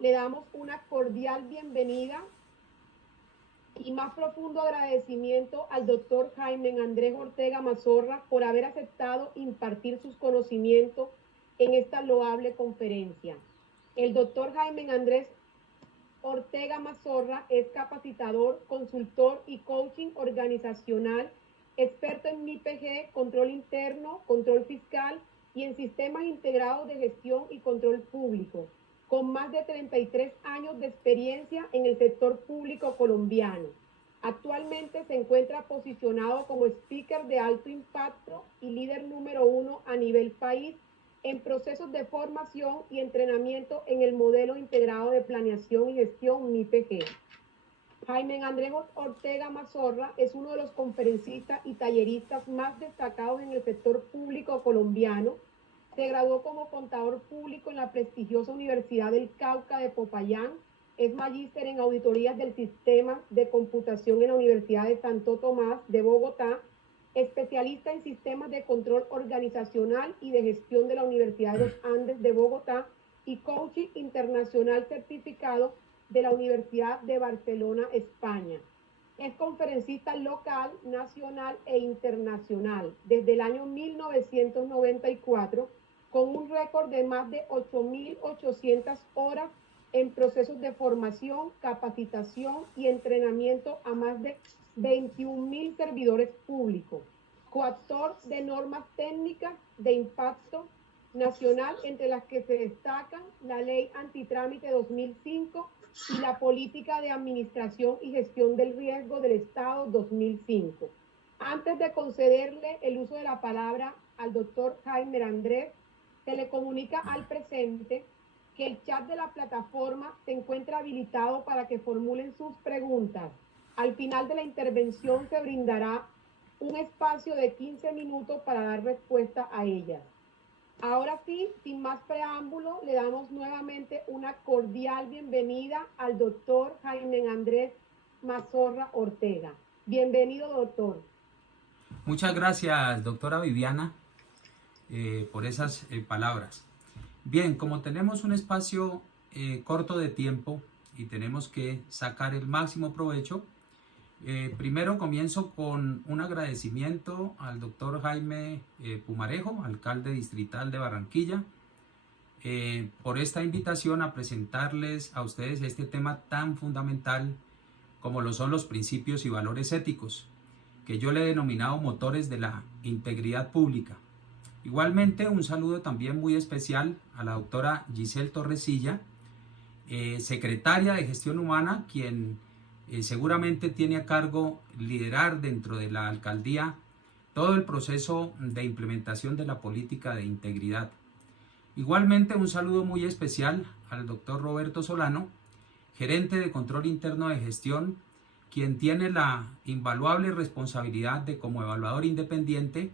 le damos una cordial bienvenida y más profundo agradecimiento al doctor Jaime Andrés Ortega Mazorra por haber aceptado impartir sus conocimientos en esta loable conferencia. El doctor Jaime Andrés Ortega Mazorra es capacitador, consultor y coaching organizacional, experto en MIPG, control interno, control fiscal y en sistemas integrados de gestión y control público, con más de 33 años de experiencia en el sector público colombiano. Actualmente se encuentra posicionado como speaker de alto impacto y líder número 1 a nivel país en procesos de formación y entrenamiento en el modelo integrado de planeación y gestión MIPG. Jaime Andrés Ortega Mazorra es uno de los conferencistas y talleristas más destacados en el sector público colombiano. Se graduó como contador público en la prestigiosa Universidad del Cauca de Popayán. Es magíster en auditorías del sistema de computación en la Universidad de Santo Tomás de Bogotá, especialista en sistemas de control organizacional y de gestión de la Universidad de los Andes de Bogotá y coaching internacional certificado de la Universidad de Barcelona, España. Es conferencista local, nacional e internacional desde el año 1994, con un récord de más de 8.800 horas en procesos de formación, capacitación y entrenamiento a más de 21.000 servidores públicos, coautor de normas técnicas de impacto nacional, entre las que se destacan la Ley Antitrámite 2005 y la Política de Administración y Gestión del Riesgo del Estado 2005. Antes de concederle el uso de la palabra al doctor Jaime Andrés, se le comunica al presente que el chat de la plataforma se encuentra habilitado para que formulen sus preguntas. Al final de la intervención se brindará un espacio de 15 minutos para dar respuesta a ellas. Ahora sí, sin más preámbulo, le damos nuevamente una cordial bienvenida al doctor Jaime Andrés Mazorra Ortega. Bienvenido, doctor. Muchas gracias, doctora Viviana, por esas palabras. Bien, como tenemos un espacio corto de tiempo y tenemos que sacar el máximo provecho, primero comienzo con un agradecimiento al doctor Jaime Pumarejo, alcalde distrital de Barranquilla, por esta invitación a presentarles a ustedes este tema tan fundamental como lo son los principios y valores éticos, que yo le he denominado motores de la integridad pública. Igualmente, un saludo también muy especial a la doctora Giselle Torresilla, secretaria de Gestión Humana, quien seguramente tiene a cargo liderar dentro de la alcaldía todo el proceso de implementación de la política de integridad. Igualmente, un saludo muy especial al doctor Roberto Solano, gerente de Control Interno de Gestión, quien tiene la invaluable responsabilidad de, como evaluador independiente,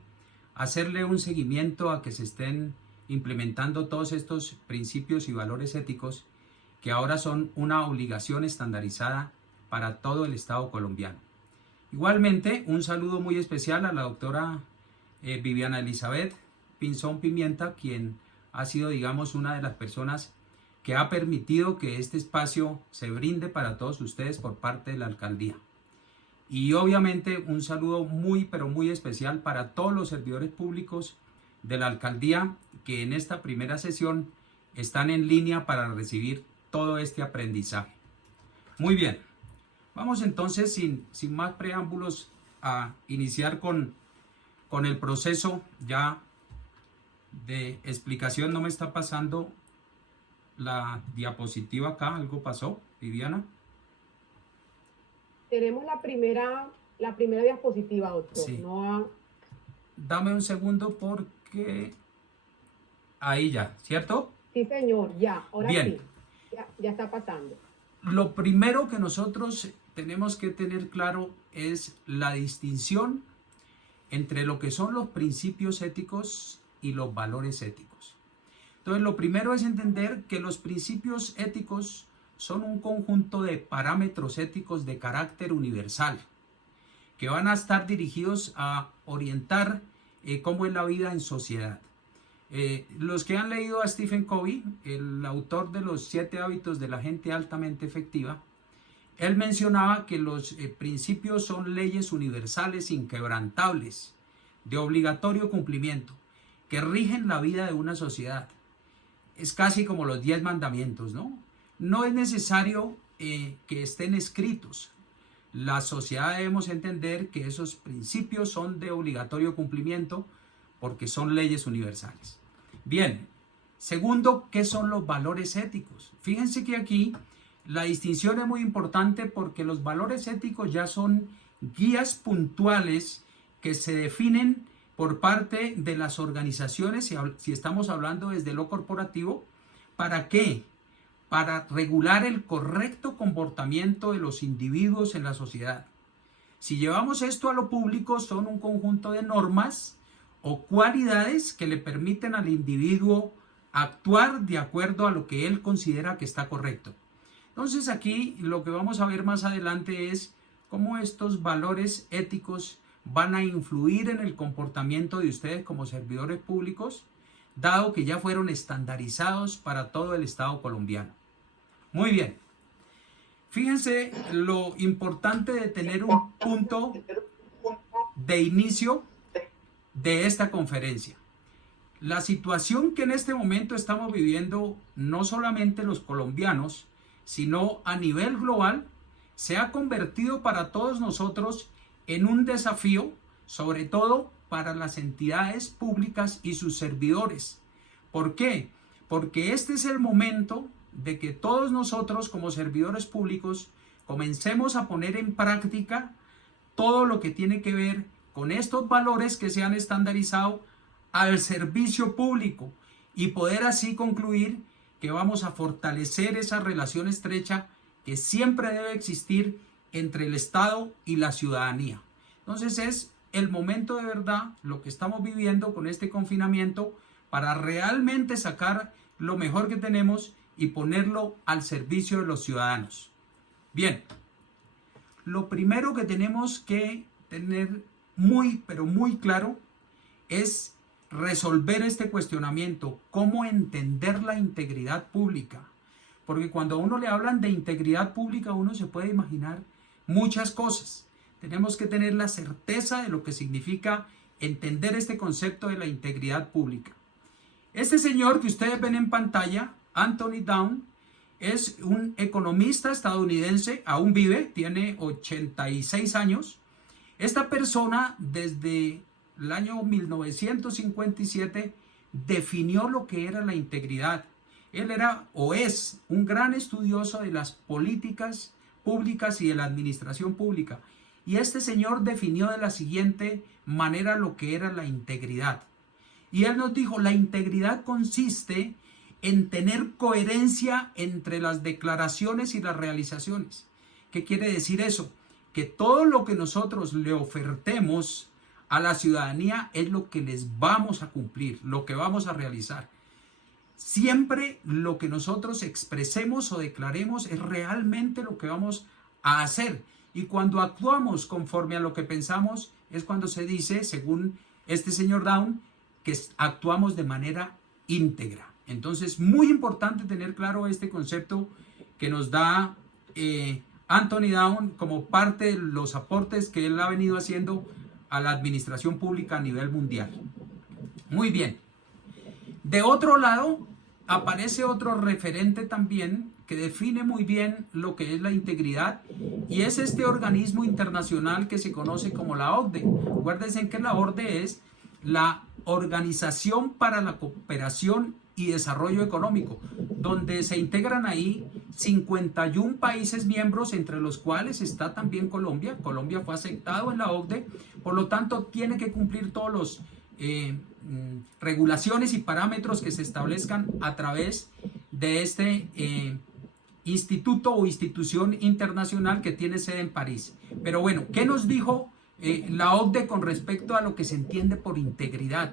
hacerle un seguimiento a que se estén implementando todos estos principios y valores éticos que ahora son una obligación estandarizada para todo el Estado colombiano. Igualmente, un saludo muy especial a la doctora Viviana Elizabeth Pinzón Pimienta, quien ha sido, digamos, una de las personas que ha permitido que este espacio se brinde para todos ustedes por parte de la alcaldía. Y obviamente un saludo muy, pero muy especial para todos los servidores públicos de la alcaldía que en esta primera sesión están en línea para recibir todo este aprendizaje. Muy bien, vamos entonces sin más preámbulos a iniciar con el proceso ya de explicación. No me está pasando la diapositiva acá, algo pasó, Viviana. Tenemos la primera diapositiva, doctor. Sí. No. Dame un segundo porque ahí ya, ¿cierto? Sí, señor, ya, ahora Bien. Sí, ya está pasando. Lo primero que nosotros tenemos que tener claro es la distinción entre lo que son los principios éticos y los valores éticos. Entonces, lo primero es entender que los principios éticos son un conjunto de parámetros éticos de carácter universal que van a estar dirigidos a orientar cómo es la vida en sociedad. Los que han leído a Stephen Covey, el autor de los 7 hábitos de la gente altamente efectiva, él mencionaba que los principios son leyes universales inquebrantables, de obligatorio cumplimiento, que rigen la vida de una sociedad. Es casi como los 10 mandamientos, ¿no? No es necesario que estén escritos. La sociedad debemos entender que esos principios son de obligatorio cumplimiento porque son leyes universales. Bien, segundo, ¿qué son los valores éticos? Fíjense que aquí la distinción es muy importante porque los valores éticos ya son guías puntuales que se definen por parte de las organizaciones, si estamos hablando desde lo corporativo. ¿Para qué? Para regular el correcto comportamiento de los individuos en la sociedad. Si llevamos esto a lo público, son un conjunto de normas o cualidades que le permiten al individuo actuar de acuerdo a lo que él considera que está correcto. Entonces aquí lo que vamos a ver más adelante es cómo estos valores éticos van a influir en el comportamiento de ustedes como servidores públicos, dado que ya fueron estandarizados para todo el Estado colombiano. Muy bien. Fíjense lo importante de tener un punto de inicio de esta conferencia. La situación que en este momento estamos viviendo, no solamente los colombianos, sino a nivel global, se ha convertido para todos nosotros en un desafío, sobre todo para las entidades públicas y sus servidores. ¿Por qué? Porque este es el momento de que todos nosotros como servidores públicos comencemos a poner en práctica todo lo que tiene que ver con estos valores que se han estandarizado al servicio público y poder así concluir que vamos a fortalecer esa relación estrecha que siempre debe existir entre el Estado y la ciudadanía. Entonces es el momento de verdad, lo que estamos viviendo con este confinamiento, para realmente sacar lo mejor que tenemos y ponerlo al servicio de los ciudadanos. Bien, lo primero que tenemos que tener muy, pero muy claro es resolver este cuestionamiento, cómo entender la integridad pública. Porque cuando a uno le hablan de integridad pública, uno se puede imaginar muchas cosas. Tenemos que tener la certeza de lo que significa entender este concepto de la integridad pública. Este señor que ustedes ven en pantalla, Anthony Down, es un economista estadounidense, aún vive, tiene 86 años. Esta persona desde el año 1957 definió lo que era la integridad. Él era o es un gran estudioso de las políticas públicas y de la administración pública. Y este señor definió de la siguiente manera lo que era la integridad. Y él nos dijo, la integridad consiste en tener coherencia entre las declaraciones y las realizaciones. ¿Qué quiere decir eso? Que todo lo que nosotros le ofertemos a la ciudadanía es lo que les vamos a cumplir, lo que vamos a realizar. Siempre lo que nosotros expresemos o declaremos es realmente lo que vamos a hacer. Y cuando actuamos conforme a lo que pensamos, es cuando se dice, según este señor Down, que actuamos de manera íntegra. Entonces, muy importante tener claro este concepto que nos da Anthony Down como parte de los aportes que él ha venido haciendo a la administración pública a nivel mundial. Muy bien. De otro lado, aparece otro referente también que define muy bien lo que es la integridad, y es este organismo internacional que se conoce como la OCDE. Acuérdense que la OCDE es la Organización para la Cooperación y Desarrollo Económico, donde se integran ahí 51 países miembros, entre los cuales está también Colombia. Colombia fue aceptado en la OCDE, por lo tanto tiene que cumplir todos los regulaciones y parámetros que se establezcan a través de este instituto o institución internacional que tiene sede en París. Pero bueno, ¿qué nos dijo la OCDE con respecto a lo que se entiende por integridad?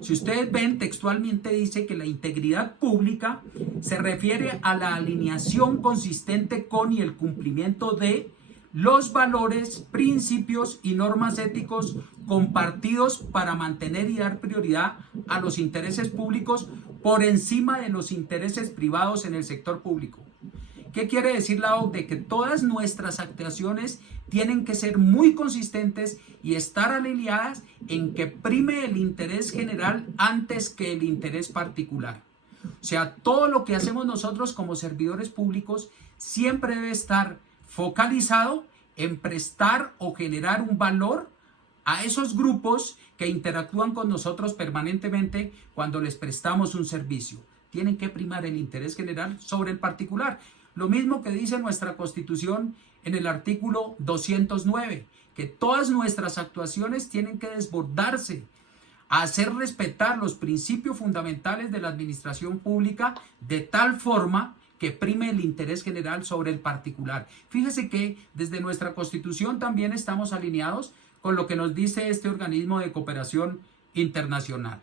Si ustedes ven, textualmente dice que la integridad pública se refiere a la alineación consistente con y el cumplimiento de los valores, principios y normas éticos compartidos para mantener y dar prioridad a los intereses públicos por encima de los intereses privados en el sector público. ¿Qué quiere decir la OCDE? Que todas nuestras actuaciones tienen que ser muy consistentes y estar alineadas en que prime el interés general antes que el interés particular. O sea, todo lo que hacemos nosotros como servidores públicos siempre debe estar focalizado en prestar o generar un valor a esos grupos que interactúan con nosotros permanentemente cuando les prestamos un servicio. Tienen que primar el interés general sobre el particular. Lo mismo que dice nuestra Constitución en el artículo 209, que todas nuestras actuaciones tienen que desbordarse a hacer respetar los principios fundamentales de la administración pública de tal forma que prime el interés general sobre el particular. Fíjese que desde nuestra Constitución también estamos alineados con lo que nos dice este organismo de cooperación internacional.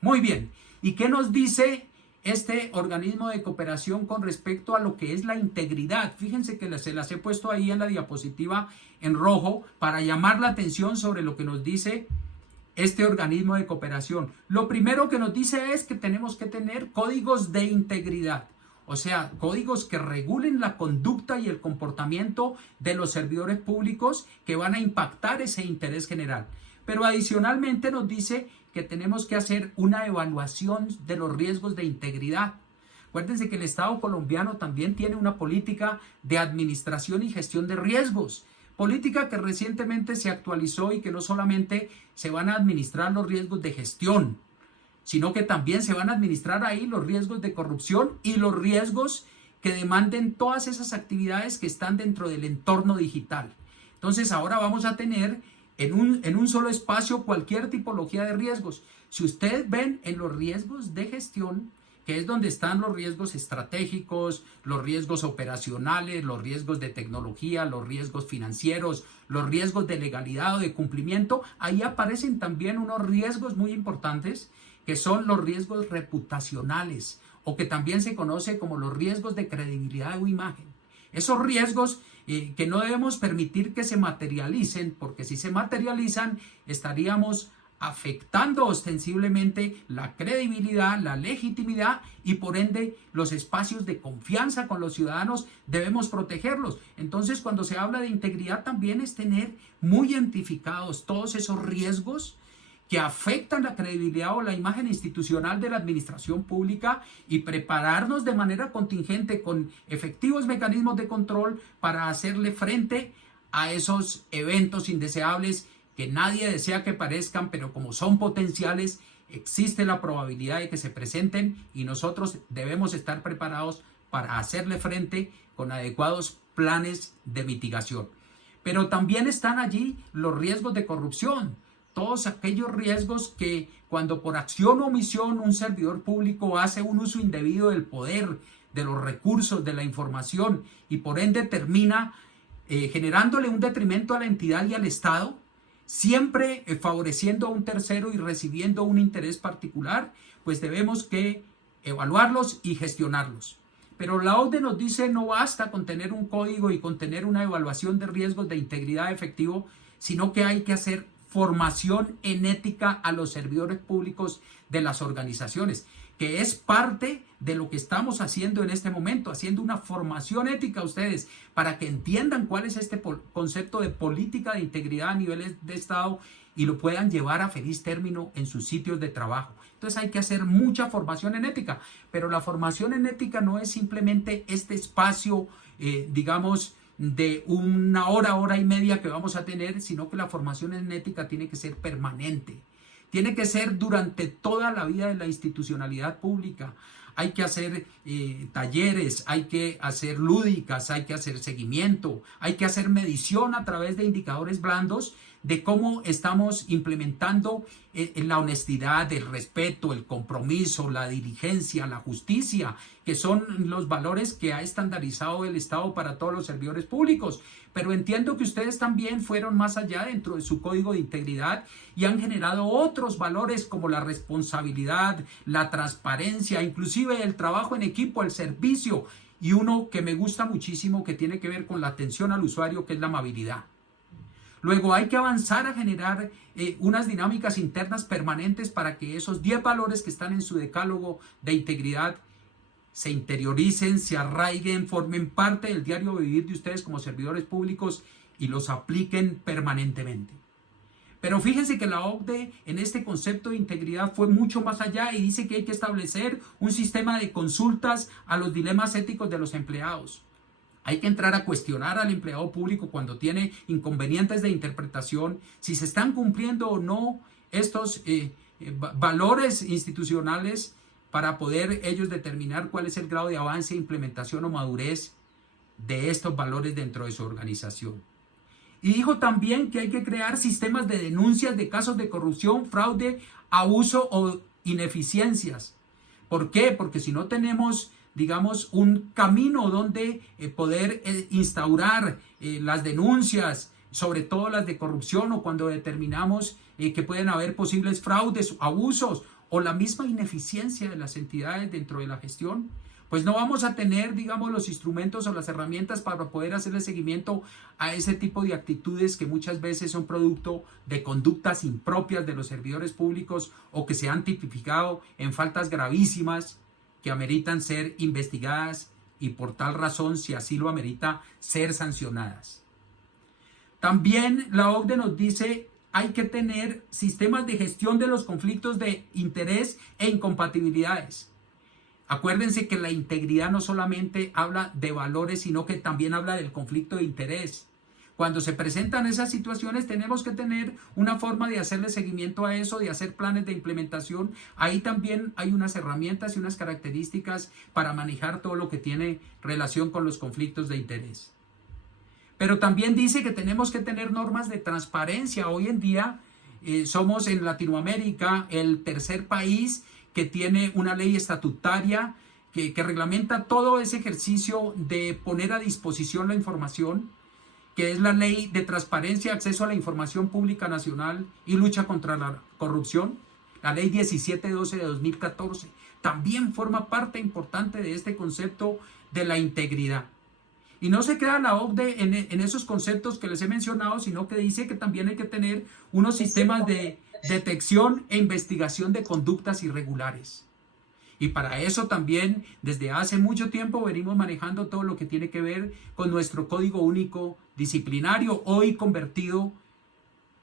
Muy bien, ¿y qué nos dice este organismo de cooperación con respecto a lo que es la integridad? Fíjense que se las he puesto ahí en la diapositiva en rojo para llamar la atención sobre lo que nos dice este organismo de cooperación. Lo primero que nos dice es que tenemos que tener códigos de integridad. O sea, códigos que regulen la conducta y el comportamiento de los servidores públicos que van a impactar ese interés general. Pero adicionalmente nos dice que tenemos que hacer una evaluación de los riesgos de integridad. Acuérdense que el Estado colombiano también tiene una política de administración y gestión de riesgos. Política que recientemente se actualizó y que no solamente se van a administrar los riesgos de gestión, sino que también se van a administrar ahí los riesgos de corrupción y los riesgos que demanden todas esas actividades que están dentro del entorno digital. Entonces ahora vamos a tener en un solo espacio cualquier tipología de riesgos. Si ustedes ven en los riesgos de gestión, que es donde están los riesgos estratégicos, los riesgos operacionales, los riesgos de tecnología, los riesgos financieros, los riesgos de legalidad o de cumplimiento, ahí aparecen también unos riesgos muy importantes que son los riesgos reputacionales o que también se conoce como los riesgos de credibilidad o imagen. Esos riesgos que no debemos permitir que se materialicen, porque si se materializan estaríamos afectando ostensiblemente la credibilidad, la legitimidad y por ende los espacios de confianza con los ciudadanos debemos protegerlos. Entonces cuando se habla de integridad también es tener muy identificados todos esos riesgos que afectan la credibilidad o la imagen institucional de la administración pública y prepararnos de manera contingente con efectivos mecanismos de control para hacerle frente a esos eventos indeseables que nadie desea que parezcan, pero como son potenciales, existe la probabilidad de que se presenten y nosotros debemos estar preparados para hacerle frente con adecuados planes de mitigación. Pero también están allí los riesgos de corrupción. Todos aquellos riesgos que cuando por acción o omisión un servidor público hace un uso indebido del poder, de los recursos, de la información y por ende termina generándole un detrimento a la entidad y al Estado, siempre favoreciendo a un tercero y recibiendo un interés particular, pues debemos que evaluarlos y gestionarlos. Pero la OCDE nos dice no basta con tener un código y con tener una evaluación de riesgos de integridad efectivo, sino que hay que hacer formación en ética a los servidores públicos de las organizaciones, que es parte de lo que estamos haciendo en este momento, haciendo una formación ética a ustedes para que entiendan cuál es este concepto de política de integridad a niveles de Estado y lo puedan llevar a feliz término en sus sitios de trabajo. Entonces hay que hacer mucha formación en ética, pero la formación en ética no es simplemente este espacio, digamos, de una hora, hora y media que vamos a tener, sino que la formación en ética tiene que ser permanente. Tiene que ser durante toda la vida de la institucionalidad pública. Hay que hacer talleres, hay que hacer lúdicas, hay que hacer seguimiento, hay que hacer medición a través de indicadores blandos de cómo estamos implementando la honestidad, el respeto, el compromiso, la diligencia, la justicia, que son los valores que ha estandarizado el Estado para todos los servidores públicos. Pero entiendo que ustedes también fueron más allá dentro de su código de integridad y han generado otros valores como la responsabilidad, la transparencia, inclusive el trabajo en equipo, el servicio y uno que me gusta muchísimo que tiene que ver con la atención al usuario, que es la amabilidad. Luego hay que avanzar a generar unas dinámicas internas permanentes para que esos 10 valores que están en su decálogo de integridad se interioricen, se arraiguen, formen parte del diario vivir de ustedes como servidores públicos y los apliquen permanentemente. Pero fíjense que la OCDE en este concepto de integridad fue mucho más allá y dice que hay que establecer un sistema de consultas a los dilemas éticos de los empleados. Hay que entrar a cuestionar al empleado público cuando tiene inconvenientes de interpretación, si se están cumpliendo o no estos valores institucionales para poder ellos determinar cuál es el grado de avance, implementación o madurez de estos valores dentro de su organización. Y dijo también que hay que crear sistemas de denuncias de casos de corrupción, fraude, abuso o ineficiencias. ¿Por qué? Porque si no tenemos, digamos, un camino donde poder instaurar las denuncias, sobre todo las de corrupción, o cuando determinamos que pueden haber posibles fraudes, abusos o la misma ineficiencia de las entidades dentro de la gestión, pues no vamos a tener, digamos, los instrumentos o las herramientas para poder hacerle seguimiento a ese tipo de actitudes que muchas veces son producto de conductas impropias de los servidores públicos o que se han tipificado en faltas gravísimas que ameritan ser investigadas y por tal razón, si así lo amerita, ser sancionadas. También la OCDE nos dice hay que tener sistemas de gestión de los conflictos de interés e incompatibilidades. Acuérdense que la integridad no solamente habla de valores, sino que también habla del conflicto de interés. Cuando se presentan esas situaciones tenemos que tener una forma de hacerle seguimiento a eso, de hacer planes de implementación. Ahí también hay unas herramientas y unas características para manejar todo lo que tiene relación con los conflictos de interés. Pero también dice que tenemos que tener normas de transparencia. Hoy en día somos en Latinoamérica el tercer país que tiene una ley estatutaria que reglamenta todo ese ejercicio de poner a disposición la información, que es la Ley de Transparencia, Acceso a la Información Pública Nacional y Lucha contra la Corrupción, la Ley 1712 de 2014. También forma parte importante de este concepto de la integridad. Y no se queda la OCDE en esos conceptos que les he mencionado, sino que dice que también hay que tener unos sistemas de detección e investigación de conductas irregulares. Y para eso también desde hace mucho tiempo venimos manejando todo lo que tiene que ver con nuestro Código Único Disciplinario, hoy convertido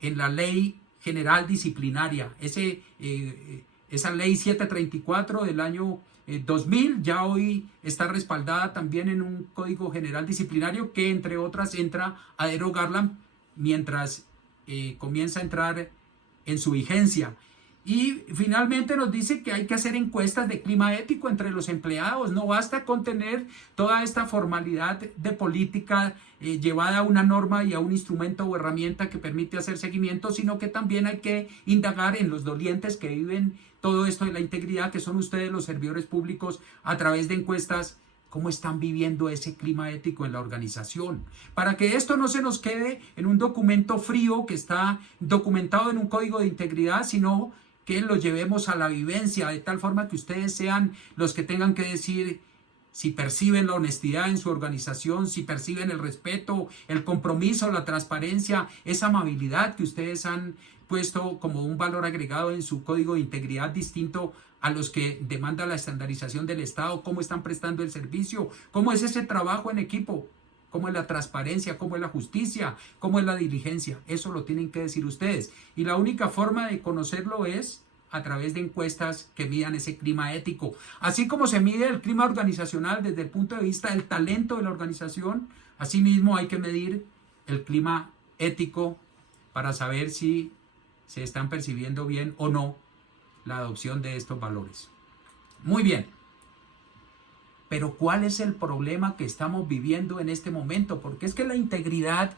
en la Ley General Disciplinaria. Esa Ley 734 del año 2000 ya hoy está respaldada también en un Código General Disciplinario que entre otras entra a derogarla mientras comienza a entrar en su vigencia. Y finalmente nos dice que hay que hacer encuestas de clima ético entre los empleados. No basta con tener toda esta formalidad de política llevada a una norma y a un instrumento o herramienta que permite hacer seguimiento, sino que también hay que indagar en los dolientes que viven todo esto de la integridad, que son ustedes los servidores públicos, a través de encuestas, cómo están viviendo ese clima ético en la organización, para que esto no se nos quede en un documento frío que está documentado en un código de integridad, sino que lo llevemos a la vivencia, de tal forma que ustedes sean los que tengan que decir si perciben la honestidad en su organización, si perciben el respeto, el compromiso, la transparencia, esa amabilidad que ustedes han puesto como un valor agregado en su código de integridad distinto a los que demanda la estandarización del Estado, cómo están prestando el servicio, cómo es ese trabajo en equipo, cómo es la transparencia, cómo es la justicia, cómo es la diligencia. Eso lo tienen que decir ustedes. Y la única forma de conocerlo es a través de encuestas que midan ese clima ético. Así como se mide el clima organizacional desde el punto de vista del talento de la organización, asimismo hay que medir el clima ético para saber si se están percibiendo bien o no la adopción de estos valores. Muy bien. Pero ¿cuál es el problema que estamos viviendo en este momento? Porque es que la integridad,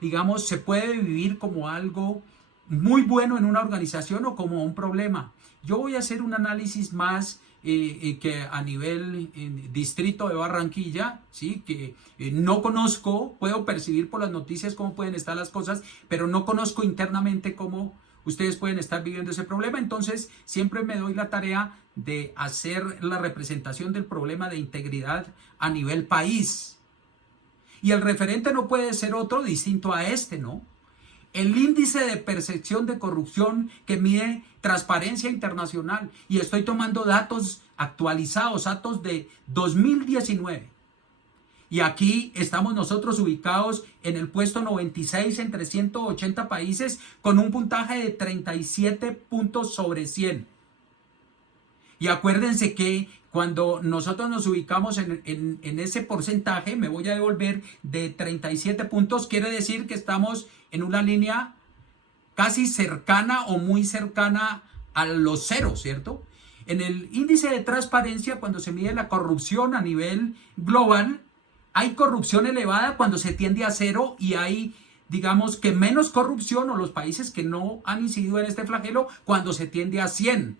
digamos, se puede vivir como algo muy bueno en una organización o como un problema. Yo voy a hacer un análisis más que a nivel distrito de Barranquilla, ¿sí? Que no conozco, puedo percibir por las noticias cómo pueden estar las cosas, pero no conozco internamente cómo ustedes pueden estar viviendo ese problema. Entonces, siempre me doy la tarea de hacer la representación del problema de integridad a nivel país. Y el referente no puede ser otro distinto a este, ¿no? El índice de percepción de corrupción que mide Transparencia Internacional. Y estoy tomando datos actualizados, datos de 2019. Y aquí estamos nosotros ubicados en el puesto 96 entre 180 países con un puntaje de 37 puntos sobre 100. Y acuérdense que cuando nosotros nos ubicamos en ese porcentaje, me voy a devolver de 37 puntos, quiere decir que estamos en una línea casi cercana o muy cercana a los ceros, ¿cierto? En el índice de transparencia, cuando se mide la corrupción a nivel global, hay corrupción elevada cuando se tiende a cero y hay, digamos, que menos corrupción, o los países que no han incidido en este flagelo, cuando se tiende a 100.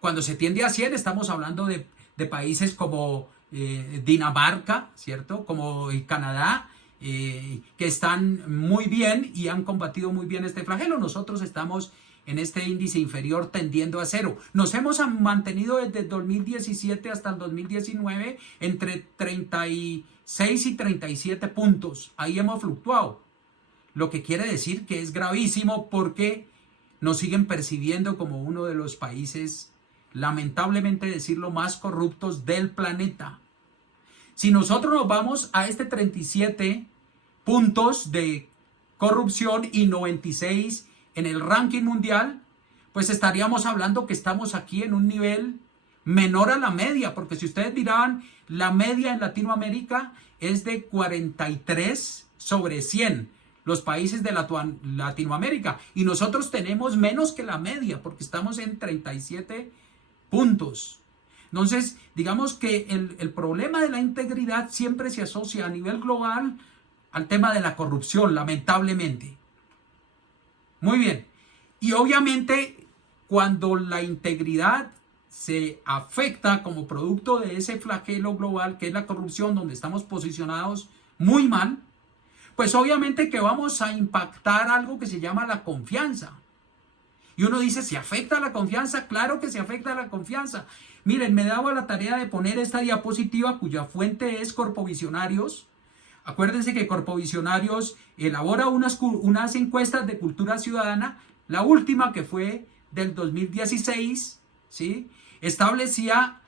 Cuando se tiende a 100 estamos hablando de países como Dinamarca, ¿cierto? Como Canadá, que están muy bien y han combatido muy bien este flagelo. Nosotros estamos en este índice inferior tendiendo a cero. Nos hemos mantenido desde el 2017 hasta el 2019 entre 36 y 37 puntos. Ahí hemos fluctuado. Lo que quiere decir que es gravísimo porque nos siguen percibiendo como uno de los países, lamentablemente decirlo, más corruptos del planeta. Si nosotros nos vamos a este 37 puntos de corrupción y 96 en el ranking mundial, pues estaríamos hablando que estamos aquí en un nivel menor a la media, porque si ustedes miraban, la media en Latinoamérica es de 43 sobre 100, los países de Latinoamérica, y nosotros tenemos menos que la media, porque estamos en 37 puntos. Entonces, digamos que el problema de la integridad siempre se asocia a nivel global al tema de la corrupción, lamentablemente. Muy bien. Y obviamente, cuando la integridad se afecta como producto de ese flagelo global que es la corrupción, donde estamos posicionados muy mal, pues obviamente que vamos a impactar algo que se llama la confianza. Y uno dice, ¿se afecta la confianza? Claro que se afecta la confianza. Miren, me daba la tarea de poner esta diapositiva cuya fuente es Corpovisionarios. Acuérdense que Corpovisionarios elabora unas encuestas de cultura ciudadana. La última, que fue del 2016, ¿sí?, establecía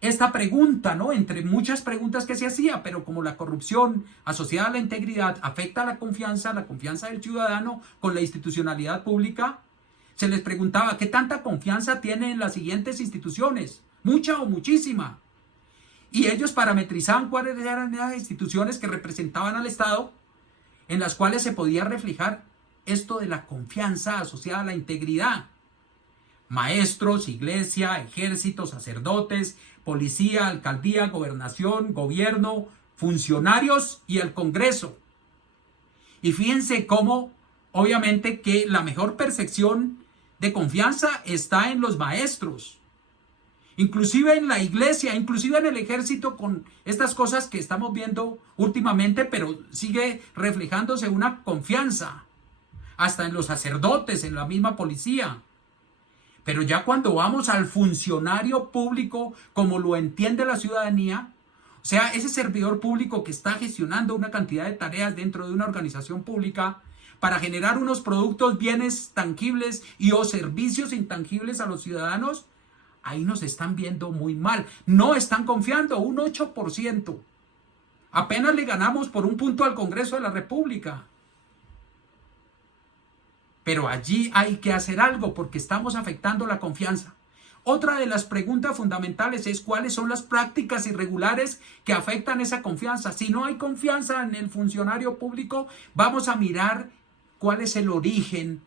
esta pregunta, ¿no?, entre muchas preguntas que se hacía, pero como la corrupción asociada a la integridad afecta a la confianza del ciudadano con la institucionalidad pública, se les preguntaba, ¿qué tanta confianza tienen en las siguientes instituciones? ¿Mucha o muchísima? Y ellos parametrizaban cuáles eran las instituciones que representaban al Estado, en las cuales se podía reflejar esto de la confianza asociada a la integridad. Maestros, iglesia, ejército, sacerdotes, policía, alcaldía, gobernación, gobierno, funcionarios y el Congreso. Y fíjense cómo, obviamente, que la mejor percepción de confianza está en los maestros. Inclusive en la iglesia, inclusive en el ejército, con estas cosas que estamos viendo últimamente, pero sigue reflejándose una confianza. Hasta en los sacerdotes, en la misma policía. Pero ya cuando vamos al funcionario público, como lo entiende la ciudadanía, o sea, ese servidor público que está gestionando una cantidad de tareas dentro de una organización pública para generar unos productos, bienes tangibles y o servicios intangibles a los ciudadanos, ahí nos están viendo muy mal. No están confiando, un 8%. Apenas le ganamos por un punto al Congreso de la República. Pero allí hay que hacer algo porque estamos afectando la confianza. Otra de las preguntas fundamentales es cuáles son las prácticas irregulares que afectan esa confianza. Si no hay confianza en el funcionario público, vamos a mirar cuál es el origen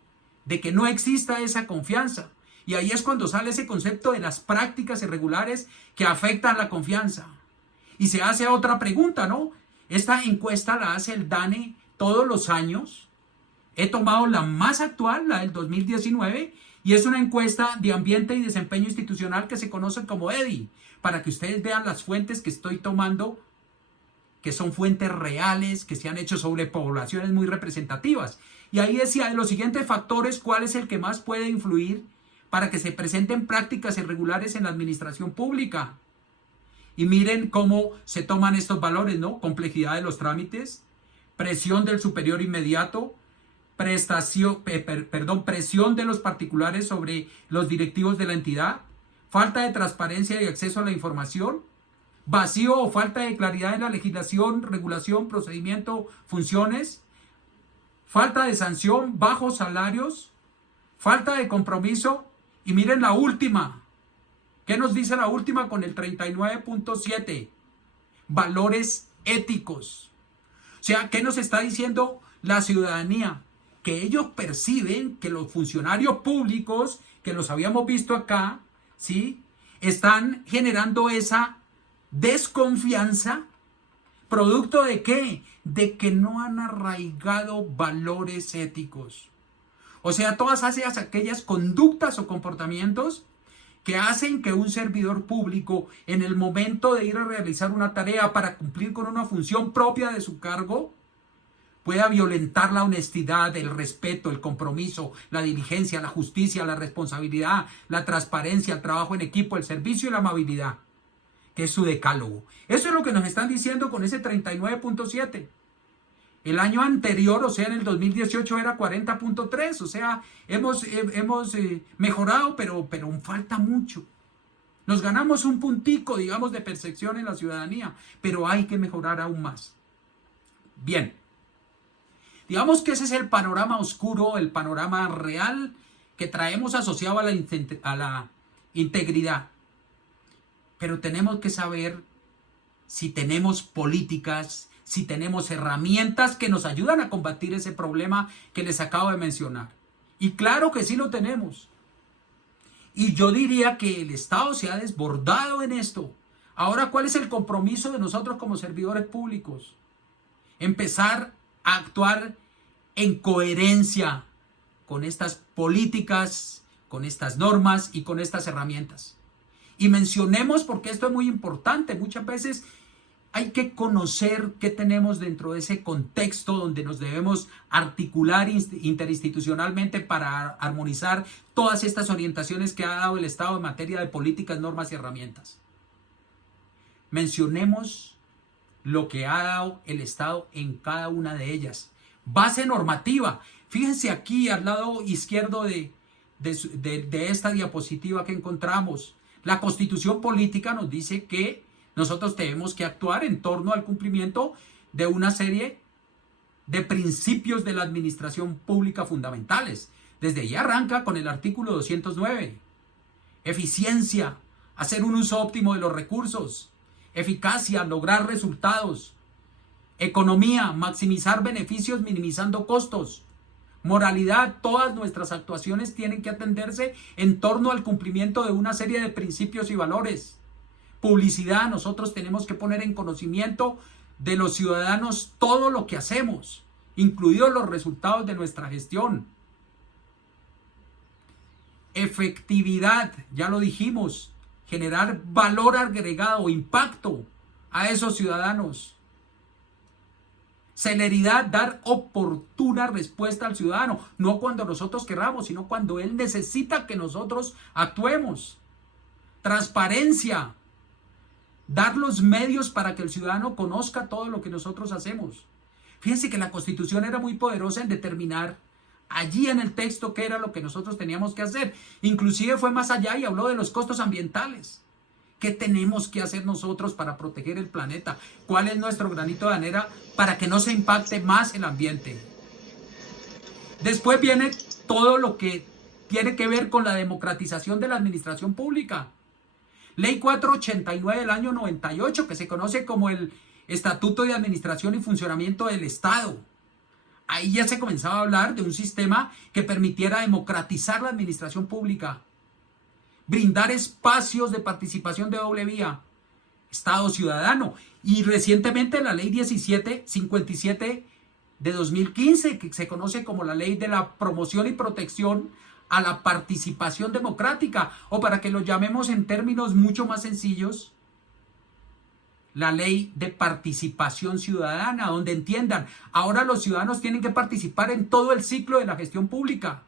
de que no exista esa confianza. Y ahí es cuando sale ese concepto de las prácticas irregulares que afectan la confianza. Y se hace otra pregunta, ¿no? Esta encuesta la hace el DANE todos los años. He tomado la más actual, la del 2019, y es una encuesta de ambiente y desempeño institucional que se conoce como EDI, para que ustedes vean las fuentes que estoy tomando que son fuentes reales, que se han hecho sobre poblaciones muy representativas. Y ahí decía de los siguientes factores, ¿cuál es el que más puede influir para que se presenten prácticas irregulares en la administración pública? Y miren cómo se toman estos valores, ¿no? Complejidad de los trámites, presión del superior inmediato, presión de los particulares sobre los directivos de la entidad, falta de transparencia y acceso a la información, vacío o falta de claridad en la legislación, regulación, procedimiento, funciones, falta de sanción, bajos salarios, falta de compromiso. Y miren la última. ¿Qué nos dice la última con el 39.7? Valores éticos. O sea, ¿qué nos está diciendo la ciudadanía? Que ellos perciben que los funcionarios públicos, que los habíamos visto acá, ¿sí?, están generando esa desconfianza. ¿Producto de qué? De que no han arraigado valores éticos. O sea, todas aquellas conductas o comportamientos que hacen que un servidor público, en el momento de ir a realizar una tarea para cumplir con una función propia de su cargo, pueda violentar la honestidad, el respeto, el compromiso, la diligencia, la justicia, la responsabilidad, la transparencia, el trabajo en equipo, el servicio y la amabilidad, que es su decálogo. Eso es lo que nos están diciendo con ese 39.7. El año anterior, o sea, en el 2018 era 40.3, o sea, hemos mejorado, pero falta mucho. Nos ganamos un puntico, digamos, de percepción en la ciudadanía, pero hay que mejorar aún más. Bien, digamos que ese es el panorama oscuro, el panorama real que traemos asociado a la integridad. Pero tenemos que saber si tenemos políticas, si tenemos herramientas que nos ayudan a combatir ese problema que les acabo de mencionar. Y claro que sí lo tenemos. Y yo diría que el Estado se ha desbordado en esto. Ahora, ¿cuál es el compromiso de nosotros como servidores públicos? Empezar a actuar en coherencia con estas políticas, con estas normas y con estas herramientas. Y mencionemos, porque esto es muy importante, muchas veces hay que conocer qué tenemos dentro de ese contexto donde nos debemos articular interinstitucionalmente para armonizar todas estas orientaciones que ha dado el Estado en materia de políticas, normas y herramientas. Mencionemos lo que ha dado el Estado en cada una de ellas. Base normativa. Fíjense aquí al lado izquierdo de esta diapositiva que encontramos. La Constitución Política nos dice que nosotros tenemos que actuar en torno al cumplimiento de una serie de principios de la administración pública fundamentales. Desde ahí arranca con el artículo 209. Eficiencia, hacer un uso óptimo de los recursos. Eficacia, lograr resultados. Economía, maximizar beneficios minimizando costos. Moralidad, todas nuestras actuaciones tienen que atenderse en torno al cumplimiento de una serie de principios y valores. Publicidad, nosotros tenemos que poner en conocimiento de los ciudadanos todo lo que hacemos, incluidos los resultados de nuestra gestión. Efectividad, ya lo dijimos, generar valor agregado, impacto a esos ciudadanos. Celeridad, dar oportuna respuesta al ciudadano, no cuando nosotros querramos, sino cuando él necesita que nosotros actuemos. Transparencia, dar los medios para que el ciudadano conozca todo lo que nosotros hacemos. Fíjense que la Constitución era muy poderosa en determinar allí en el texto qué era lo que nosotros teníamos que hacer. Inclusive fue más allá y habló de los costos ambientales. ¿Qué tenemos que hacer nosotros para proteger el planeta? ¿Cuál es nuestro granito de arena para que no se impacte más el ambiente? Después viene todo lo que tiene que ver con la democratización de la administración pública. Ley 489 del año 98, que se conoce como el Estatuto de Administración y Funcionamiento del Estado. Ahí ya se comenzaba a hablar de un sistema que permitiera democratizar la administración pública. Brindar espacios de participación de doble vía, Estado ciudadano. Y recientemente la ley 1757 de 2015, que se conoce como la ley de la promoción y protección a la participación democrática, o para que lo llamemos en términos mucho más sencillos, la ley de participación ciudadana, donde entiendan, ahora los ciudadanos tienen que participar en todo el ciclo de la gestión pública,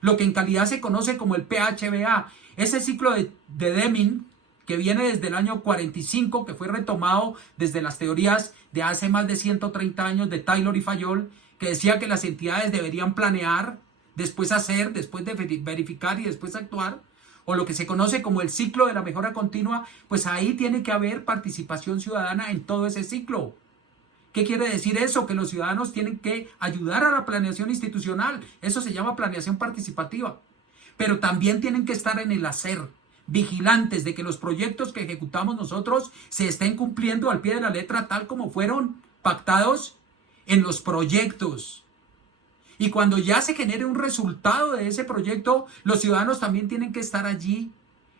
lo que en calidad se conoce como el PHBA, ese ciclo de Deming, que viene desde el año 45, que fue retomado desde las teorías de hace más de 130 años de Taylor y Fayol, que decía que las entidades deberían planear, después hacer, después de verificar y después actuar, o lo que se conoce como el ciclo de la mejora continua, pues ahí tiene que haber participación ciudadana en todo ese ciclo. ¿Qué quiere decir eso? Que los ciudadanos tienen que ayudar a la planeación institucional. Eso se llama planeación participativa. Pero también tienen que estar en el hacer, vigilantes de que los proyectos que ejecutamos nosotros se estén cumpliendo al pie de la letra tal como fueron pactados en los proyectos. Y cuando ya se genere un resultado de ese proyecto, los ciudadanos también tienen que estar allí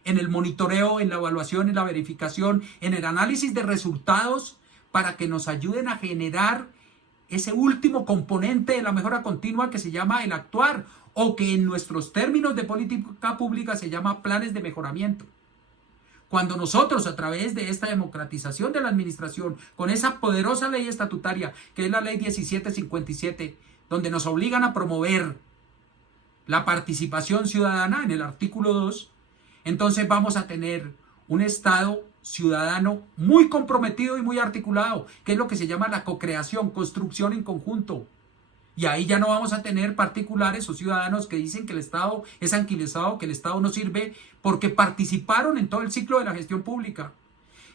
en el monitoreo, en la evaluación, en la verificación, en el análisis de resultados para que nos ayuden a generar ese último componente de la mejora continua que se llama el actuar, o que en nuestros términos de política pública se llama planes de mejoramiento. Cuando nosotros, a través de esta democratización de la administración, con esa poderosa ley estatutaria, que es la ley 1757, donde nos obligan a promover la participación ciudadana en el artículo 2, entonces vamos a tener un Estado ciudadano muy comprometido y muy articulado, que es lo que se llama la cocreación, construcción en conjunto. Y ahí ya no vamos a tener particulares o ciudadanos que dicen que el Estado es anquilosado, que el Estado no sirve, porque participaron en todo el ciclo de la gestión pública.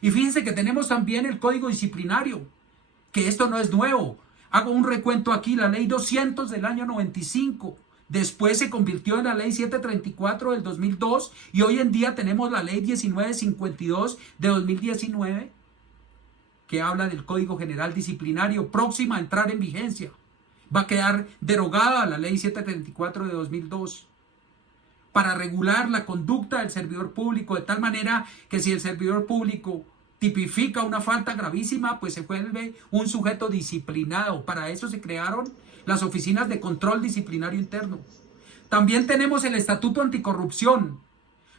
Y fíjense que tenemos también el Código Disciplinario, que esto no es nuevo. Hago un recuento aquí, la ley 200 del año 95. Después se convirtió en la ley 734 del 2002 y hoy en día tenemos la ley 1952 de 2019 que habla del Código General Disciplinario, próxima a entrar en vigencia. Va a quedar derogada la ley 734 de 2002 para regular la conducta del servidor público, de tal manera que si el servidor público tipifica una falta gravísima, pues se vuelve un sujeto disciplinado. Para eso se crearon las oficinas de control disciplinario interno. También tenemos el Estatuto Anticorrupción.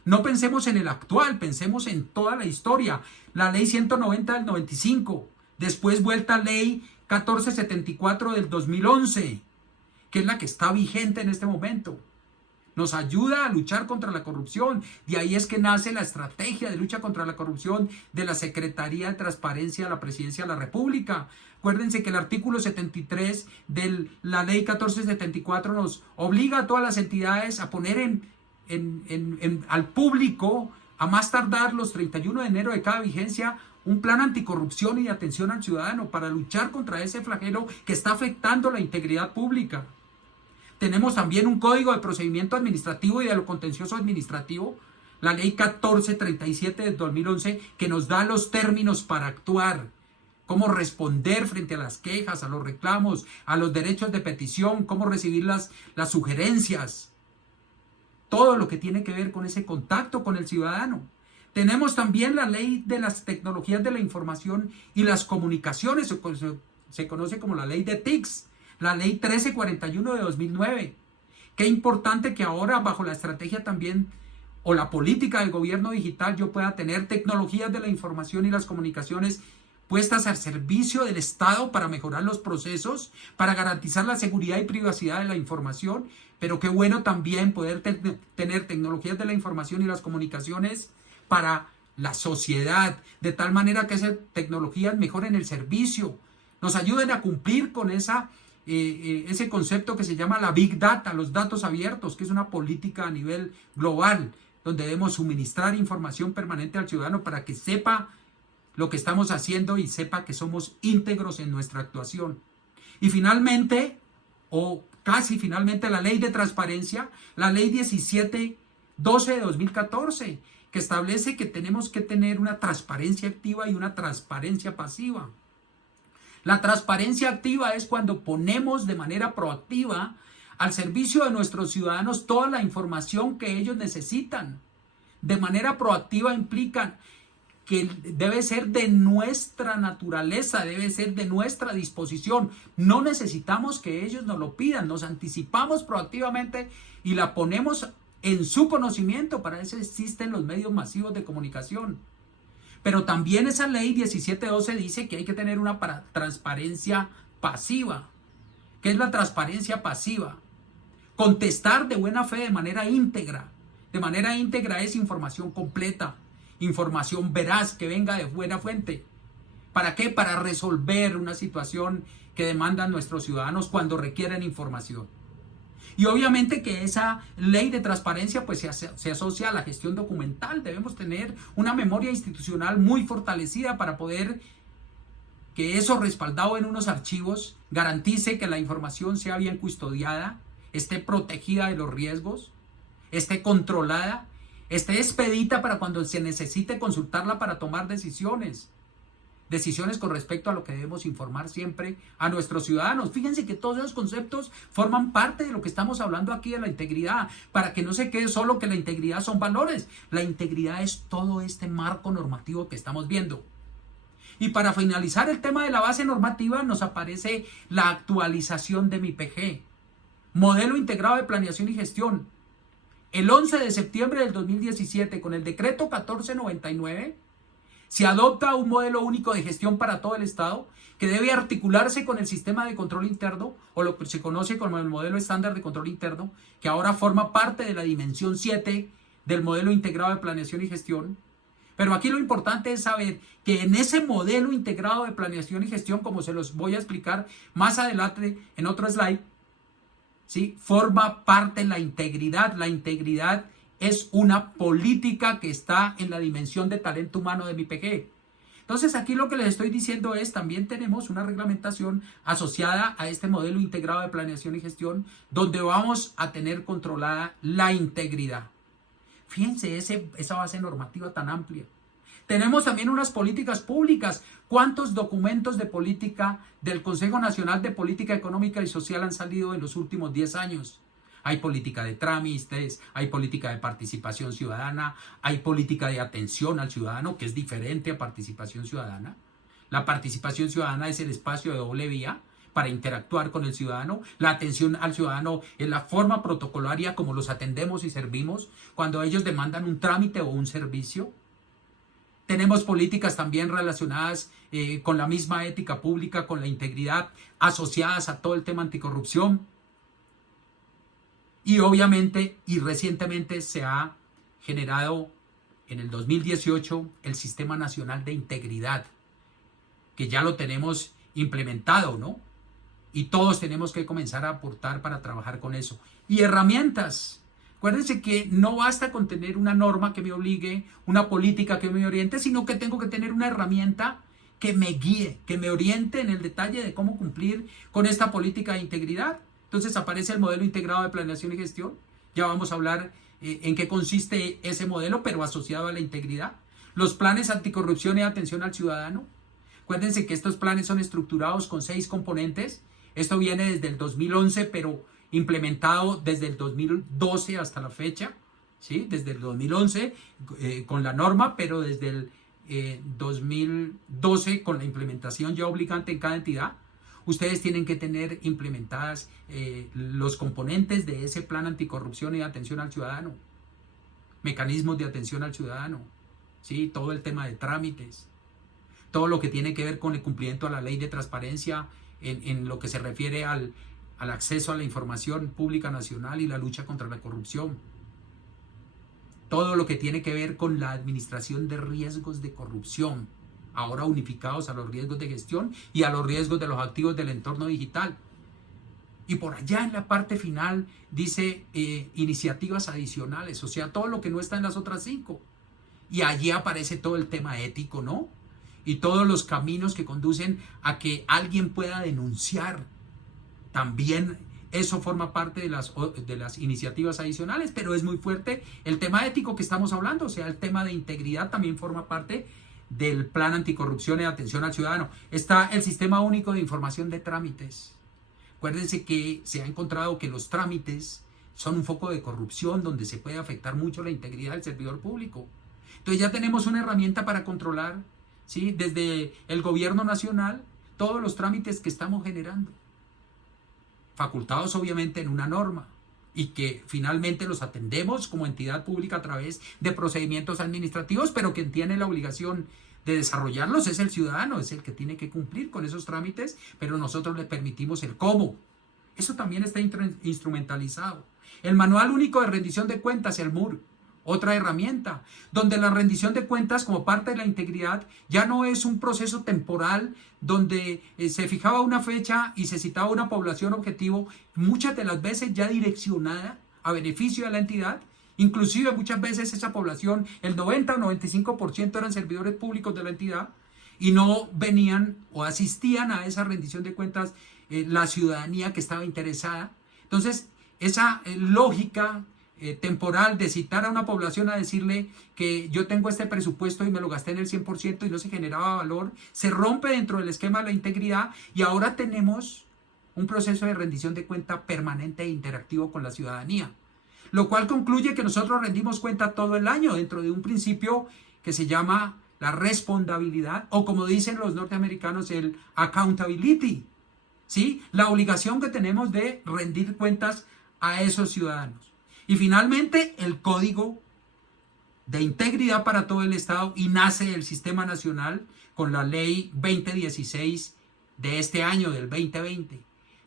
No pensemos en el actual, pensemos en toda la historia. La ley 190 del 95, después vuelta a ley 1474 del 2011, que es la que está vigente en este momento. Nos ayuda a luchar contra la corrupción. De ahí es que nace la estrategia de lucha contra la corrupción de la Secretaría de Transparencia de la Presidencia de la República. Acuérdense que el artículo 73 de la ley 1474 nos obliga a todas las entidades a poner al público, a más tardar los 31 de enero de cada vigencia, un plan anticorrupción y de atención al ciudadano para luchar contra ese flagelo que está afectando la integridad pública. Tenemos también un Código de Procedimiento Administrativo y de lo Contencioso Administrativo, la ley 1437 del 2011, que nos da los términos para actuar, cómo responder frente a las quejas, a los reclamos, a los derechos de petición, cómo recibir las sugerencias, todo lo que tiene que ver con ese contacto con el ciudadano. Tenemos también la ley de las tecnologías de la información y las comunicaciones, se conoce como la ley de TICS, la ley 1341 de 2009. Qué importante que ahora bajo la estrategia también o la política del gobierno digital yo pueda tener tecnologías de la información y las comunicaciones puestas al servicio del Estado para mejorar los procesos, para garantizar la seguridad y privacidad de la información, pero qué bueno también poder tener tecnologías de la información y las comunicaciones para la sociedad, de tal manera que esas tecnologías mejoren el servicio, nos ayuden a cumplir con ese concepto que se llama la Big Data, los datos abiertos, que es una política a nivel global, donde debemos suministrar información permanente al ciudadano para que sepa lo que estamos haciendo y sepa que somos íntegros en nuestra actuación. Y finalmente, o casi finalmente, la ley de transparencia, la ley 1712 de 2014, que establece que tenemos que tener una transparencia activa y una transparencia pasiva. La transparencia activa es cuando ponemos de manera proactiva al servicio de nuestros ciudadanos toda la información que ellos necesitan. De manera proactiva implica que debe ser de nuestra naturaleza, debe ser de nuestra disposición. No necesitamos que ellos nos lo pidan, nos anticipamos proactivamente y la ponemos en su conocimiento. Para eso existen los medios masivos de comunicación. Pero también esa ley 1712 dice que hay que tener una transparencia pasiva. ¿Qué es la transparencia pasiva? Contestar de buena fe, de manera íntegra. De manera íntegra es información completa, información veraz que venga de buena fuente. ¿Para qué? Para resolver una situación que demandan nuestros ciudadanos cuando requieren información. Y obviamente que esa ley de transparencia pues se asocia a la gestión documental. Debemos tener una memoria institucional muy fortalecida para poder que eso respaldado en unos archivos garantice que la información sea bien custodiada, esté protegida de los riesgos, esté controlada, esté expedita para cuando se necesite consultarla para tomar decisiones con respecto a lo que debemos informar siempre a nuestros ciudadanos. Fíjense que todos esos conceptos forman parte de lo que estamos hablando aquí de la integridad, para que no se quede solo que la integridad son valores. La integridad es todo este marco normativo que estamos viendo. Y para finalizar el tema de la base normativa nos aparece la actualización de MIPG, Modelo Integrado de Planeación y Gestión. El 11 de septiembre del 2017, con el decreto 1499, se adopta un modelo único de gestión para todo el Estado que debe articularse con el sistema de control interno, o lo que se conoce como el modelo estándar de control interno, que ahora forma parte de la dimensión 7 del modelo integrado de planeación y gestión. Pero aquí lo importante es saber que en ese modelo integrado de planeación y gestión, como se los voy a explicar más adelante en otro slide, ¿sí?, forma parte la integridad. La integridad es una política que está en la dimensión de talento humano de MIPG. Entonces aquí lo que les estoy diciendo es, también tenemos una reglamentación asociada a este modelo integrado de planeación y gestión, donde vamos a tener controlada la integridad. Fíjense esa base normativa tan amplia. Tenemos también unas políticas públicas. ¿Cuántos documentos de política del Consejo Nacional de Política Económica y Social han salido en los últimos 10 años? Hay política de trámites, hay política de participación ciudadana, hay política de atención al ciudadano, que es diferente a participación ciudadana. La participación ciudadana es el espacio de doble vía para interactuar con el ciudadano. La atención al ciudadano es la forma protocolaria como los atendemos y servimos cuando ellos demandan un trámite o un servicio. Tenemos políticas también relacionadas con la misma ética pública, con la integridad, asociadas a todo el tema anticorrupción. Y obviamente y recientemente se ha generado en el 2018 el Sistema Nacional de Integridad, que ya lo tenemos implementado, ¿no? Y todos tenemos que comenzar a aportar para trabajar con eso. Y herramientas. Acuérdense que no basta con tener una norma que me obligue, una política que me oriente, sino que tengo que tener una herramienta que me guíe, que me oriente en el detalle de cómo cumplir con esta política de integridad. Entonces aparece el modelo integrado de planeación y gestión. Ya vamos a hablar en qué consiste ese modelo, pero asociado a la integridad. Los planes anticorrupción y atención al ciudadano. Acuérdense que estos planes son estructurados con 6 componentes. Esto viene desde el 2011, pero implementado desde el 2012 hasta la fecha. ¿Sí? Desde el 2011 con la norma, pero desde el 2012 con la implementación ya obligante en cada entidad. Ustedes tienen que tener implementadas los componentes de ese plan anticorrupción y atención al ciudadano, mecanismos de atención al ciudadano, ¿sí? Todo el tema de trámites, todo lo que tiene que ver con el cumplimiento a la ley de transparencia en lo que se refiere al acceso a la información pública nacional y la lucha contra la corrupción. Todo lo que tiene que ver con la administración de riesgos de corrupción, ahora unificados a los riesgos de gestión y a los riesgos de los activos del entorno digital. Y por allá en la parte final dice iniciativas adicionales, o sea, todo lo que no está en las otras 5. Y allí aparece todo el tema ético, ¿no? Y todos los caminos que conducen a que alguien pueda denunciar. También eso forma parte de las iniciativas adicionales, pero es muy fuerte el tema ético que estamos hablando, o sea, el tema de integridad también forma parte del plan anticorrupción y atención al ciudadano. Está el Sistema Único de Información de Trámites. Acuérdense que se ha encontrado que los trámites son un foco de corrupción donde se puede afectar mucho la integridad del servidor público. Entonces ya tenemos una herramienta para controlar, ¿sí?, desde el gobierno nacional todos los trámites que estamos generando, facultados obviamente en una norma, y que finalmente los atendemos como entidad pública a través de procedimientos administrativos, pero quien tiene la obligación de desarrollarlos es el ciudadano, es el que tiene que cumplir con esos trámites, pero nosotros le permitimos el cómo. Eso también está instrumentalizado. El Manual Único de Rendición de Cuentas, el MUR, otra herramienta, donde la rendición de cuentas como parte de la integridad ya no es un proceso temporal donde se fijaba una fecha y se citaba una población objetivo, muchas de las veces ya direccionada a beneficio de la entidad. Inclusive muchas veces esa población, el 90 o 95% eran servidores públicos de la entidad y no venían o asistían a esa rendición de cuentas la ciudadanía que estaba interesada. Entonces, esa lógica temporal de citar a una población a decirle que yo tengo este presupuesto y me lo gasté en el 100% y no se generaba valor, se rompe dentro del esquema de la integridad y ahora tenemos un proceso de rendición de cuenta permanente e interactivo con la ciudadanía. Lo cual concluye que nosotros rendimos cuenta todo el año dentro de un principio que se llama la responsabilidad o como dicen los norteamericanos el accountability, ¿sí? La obligación que tenemos de rendir cuentas a esos ciudadanos. Y finalmente el Código de Integridad para todo el Estado y nace el Sistema Nacional con la Ley 2016 de este año, del 2020.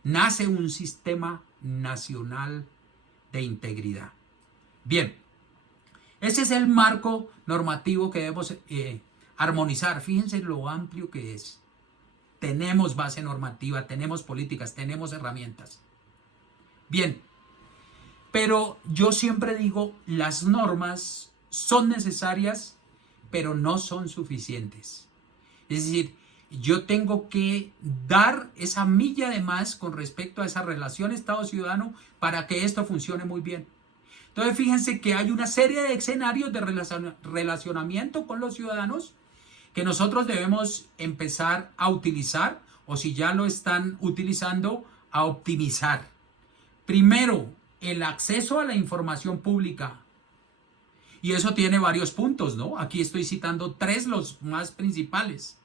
Nace un Sistema Nacional de Integridad. Bien, ese es el marco normativo que debemos armonizar. Fíjense lo amplio que es. Tenemos base normativa, tenemos políticas, tenemos herramientas. Bien, pero yo siempre digo, las normas son necesarias, pero no son suficientes. Es decir, yo tengo que dar esa milla de más con respecto a esa relación Estado-ciudadano para que esto funcione muy bien. Entonces, fíjense que hay una serie de escenarios de relacionamiento con los ciudadanos que nosotros debemos empezar a utilizar, o si ya lo están utilizando, a optimizar. Primero, el acceso a la información pública. Y eso tiene varios puntos, ¿no? Aquí estoy citando 3 los más principales.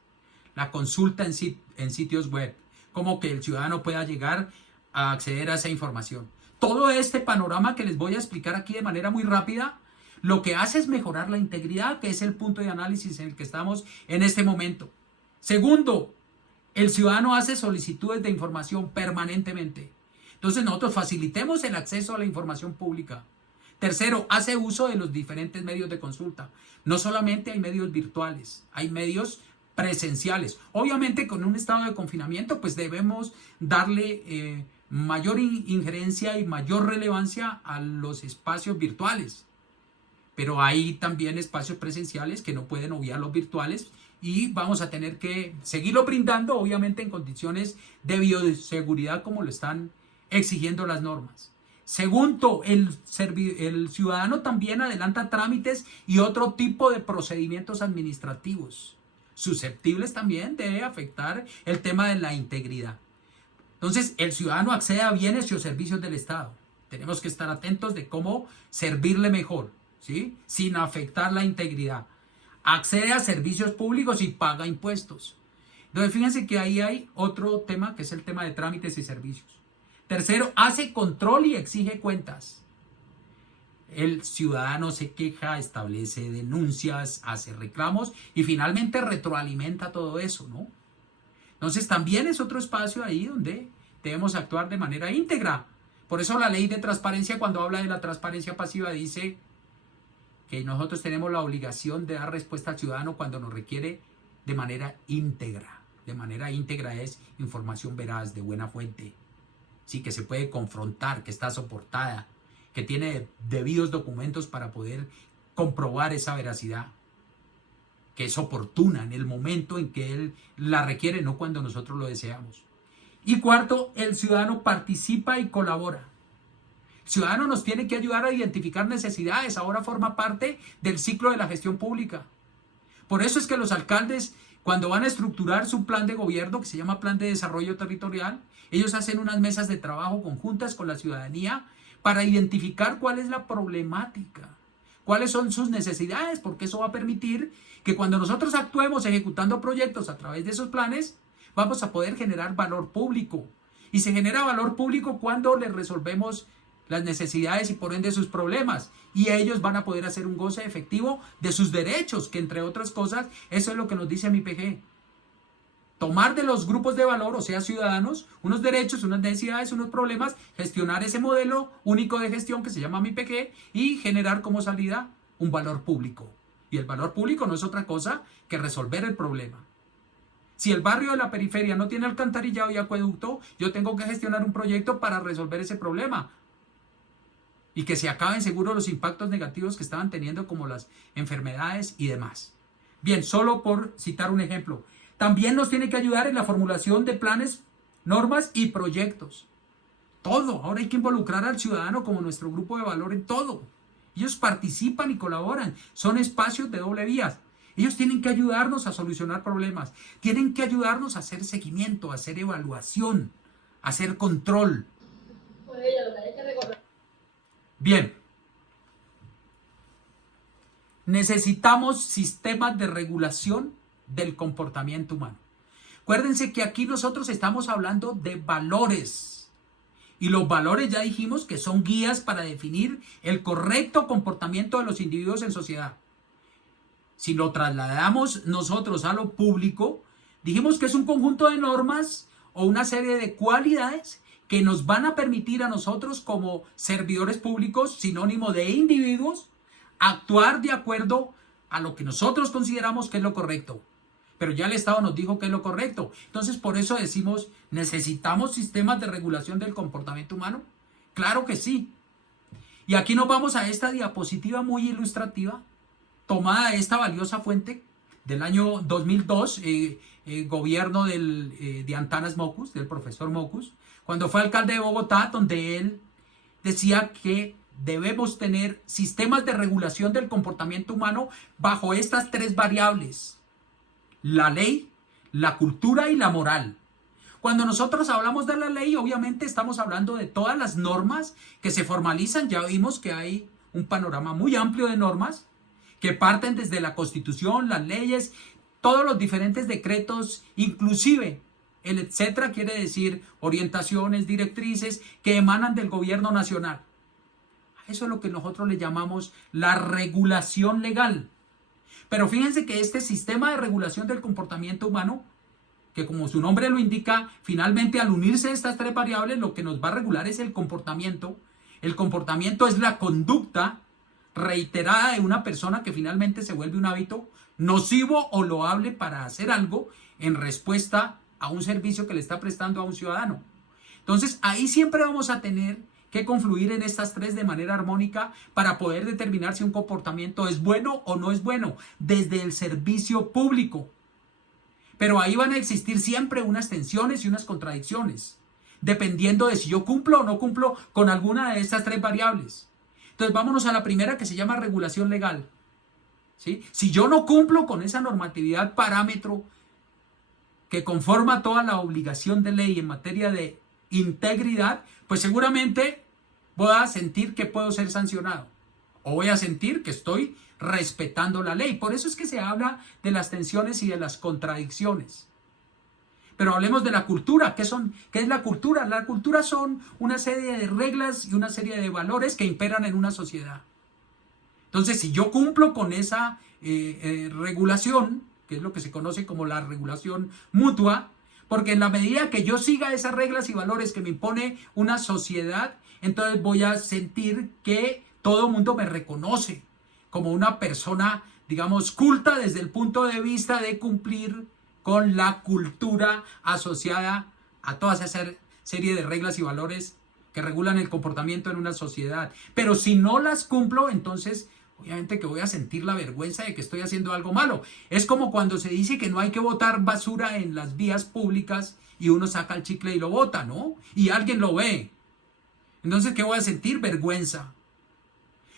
La consulta en sitios web, como que el ciudadano pueda llegar a acceder a esa información. Todo este panorama que les voy a explicar aquí de manera muy rápida, lo que hace es mejorar la integridad, que es el punto de análisis en el que estamos en este momento. Segundo, el ciudadano hace solicitudes de información permanentemente. Entonces nosotros facilitemos el acceso a la información pública. Tercero, hace uso de los diferentes medios de consulta. No solamente hay medios virtuales, hay medios presenciales. Obviamente con un estado de confinamiento pues debemos darle mayor injerencia y mayor relevancia a los espacios virtuales. Pero hay también espacios presenciales que no pueden obviar los virtuales y vamos a tener que seguirlo brindando, obviamente en condiciones de bioseguridad como lo están exigiendo las normas. Segundo, el ciudadano también adelanta trámites y otro tipo de procedimientos administrativos susceptibles también de afectar el tema de la integridad. Entonces, el ciudadano accede a bienes y o servicios del Estado. Tenemos que estar atentos de cómo servirle mejor, ¿sí? Sin afectar la integridad. Accede a servicios públicos y paga impuestos. Entonces, fíjense que ahí hay otro tema que es el tema de trámites y servicios. Tercero, hace control y exige cuentas. El ciudadano se queja, establece denuncias, hace reclamos y finalmente retroalimenta todo eso, ¿no? Entonces también es otro espacio ahí donde debemos actuar de manera íntegra. Por eso la ley de transparencia, cuando habla de la transparencia pasiva, dice que nosotros tenemos la obligación de dar respuesta al ciudadano cuando nos requiere de manera íntegra. De manera íntegra es información veraz, de buena fuente, sí, que se puede confrontar, que está soportada, que tiene debidos documentos para poder comprobar esa veracidad, que es oportuna en el momento en que él la requiere, no cuando nosotros lo deseamos. Y cuarto, el ciudadano participa y colabora. El ciudadano nos tiene que ayudar a identificar necesidades, ahora forma parte del ciclo de la gestión pública. Por eso es que los alcaldes, cuando van a estructurar su plan de gobierno, que se llama Plan de Desarrollo Territorial, ellos hacen unas mesas de trabajo conjuntas con la ciudadanía para identificar cuál es la problemática, cuáles son sus necesidades, porque eso va a permitir que cuando nosotros actuemos ejecutando proyectos a través de esos planes, vamos a poder generar valor público. Y se genera valor público cuando le resolvemos las necesidades y por ende sus problemas. Y ellos van a poder hacer un goce efectivo de sus derechos, que entre otras cosas, eso es lo que nos dice mi PG. Tomar de los grupos de valor, o sea, ciudadanos, unos derechos, unas necesidades, unos problemas, gestionar ese modelo único de gestión que se llama MIPG y generar como salida un valor público. Y el valor público no es otra cosa que resolver el problema. Si el barrio de la periferia no tiene alcantarillado y acueducto, yo tengo que gestionar un proyecto para resolver ese problema. Y que se acaben seguro los impactos negativos que estaban teniendo, como las enfermedades y demás. Bien, solo por citar un ejemplo. También nos tiene que ayudar en la formulación de planes, normas y proyectos. Todo. Ahora hay que involucrar al ciudadano como nuestro grupo de valor en todo. Ellos participan y colaboran. Son espacios de doble vía. Ellos tienen que ayudarnos a solucionar problemas. Tienen que ayudarnos a hacer seguimiento, a hacer evaluación, a hacer control. Bien. Necesitamos sistemas de regulación del comportamiento humano. Acuérdense que aquí nosotros estamos hablando de valores. Y los valores ya dijimos que son guías para definir el correcto comportamiento de los individuos en sociedad. Si lo trasladamos nosotros a lo público, dijimos que es un conjunto de normas o una serie de cualidades que nos van a permitir a nosotros como servidores públicos, sinónimo de individuos, actuar de acuerdo a lo que nosotros consideramos que es lo correcto. Pero ya el Estado nos dijo que es lo correcto. Entonces, por eso decimos, ¿necesitamos sistemas de regulación del comportamiento humano? Claro que sí. Y aquí nos vamos a esta diapositiva muy ilustrativa, tomada de esta valiosa fuente del año 2002, gobierno de Antanas Mockus, del profesor Mockus, cuando fue alcalde de Bogotá, donde él decía que debemos tener sistemas de regulación del comportamiento humano bajo estas tres variables: la ley, la cultura y la moral. Cuando nosotros hablamos de la ley, obviamente estamos hablando de todas las normas que se formalizan. Ya vimos que hay un panorama muy amplio de normas que parten desde la Constitución, las leyes, todos los diferentes decretos, inclusive el etcétera, quiere decir orientaciones, directrices que emanan del gobierno nacional. Eso es lo que nosotros le llamamos la regulación legal. Pero fíjense que este sistema de regulación del comportamiento humano, que como su nombre lo indica, finalmente al unirse estas tres variables, lo que nos va a regular es el comportamiento. El comportamiento es la conducta reiterada de una persona que finalmente se vuelve un hábito nocivo o loable para hacer algo en respuesta a un servicio que le está prestando a un ciudadano. Entonces, ahí siempre vamos a tener que confluir en estas tres de manera armónica para poder determinar si un comportamiento es bueno o no es bueno desde el servicio público. Pero ahí van a existir siempre unas tensiones y unas contradicciones, dependiendo de si yo cumplo o no cumplo con alguna de estas tres variables. Entonces vámonos a la primera, que se llama regulación legal. ¿Sí? Si yo no cumplo con esa normatividad parámetro que conforma toda la obligación de ley en materia de integridad, pues seguramente voy a sentir que puedo ser sancionado o voy a sentir que estoy respetando la ley. Por eso es que se habla de las tensiones y de las contradicciones. Pero hablemos de la cultura. ¿Qué es la cultura? La cultura son una serie de reglas y una serie de valores que imperan en una sociedad. Entonces, si yo cumplo con esa regulación, que es lo que se conoce como la regulación mutua, porque en la medida que yo siga esas reglas y valores que me impone una sociedad, entonces voy a sentir que todo el mundo me reconoce como una persona, digamos, culta desde el punto de vista de cumplir con la cultura asociada a toda esa serie de reglas y valores que regulan el comportamiento en una sociedad. Pero si no las cumplo, entonces obviamente que voy a sentir la vergüenza de que estoy haciendo algo malo. Es como cuando se dice que no hay que botar basura en las vías públicas y uno saca el chicle y lo bota, ¿no? Y alguien lo ve. Entonces, ¿qué voy a sentir? Vergüenza.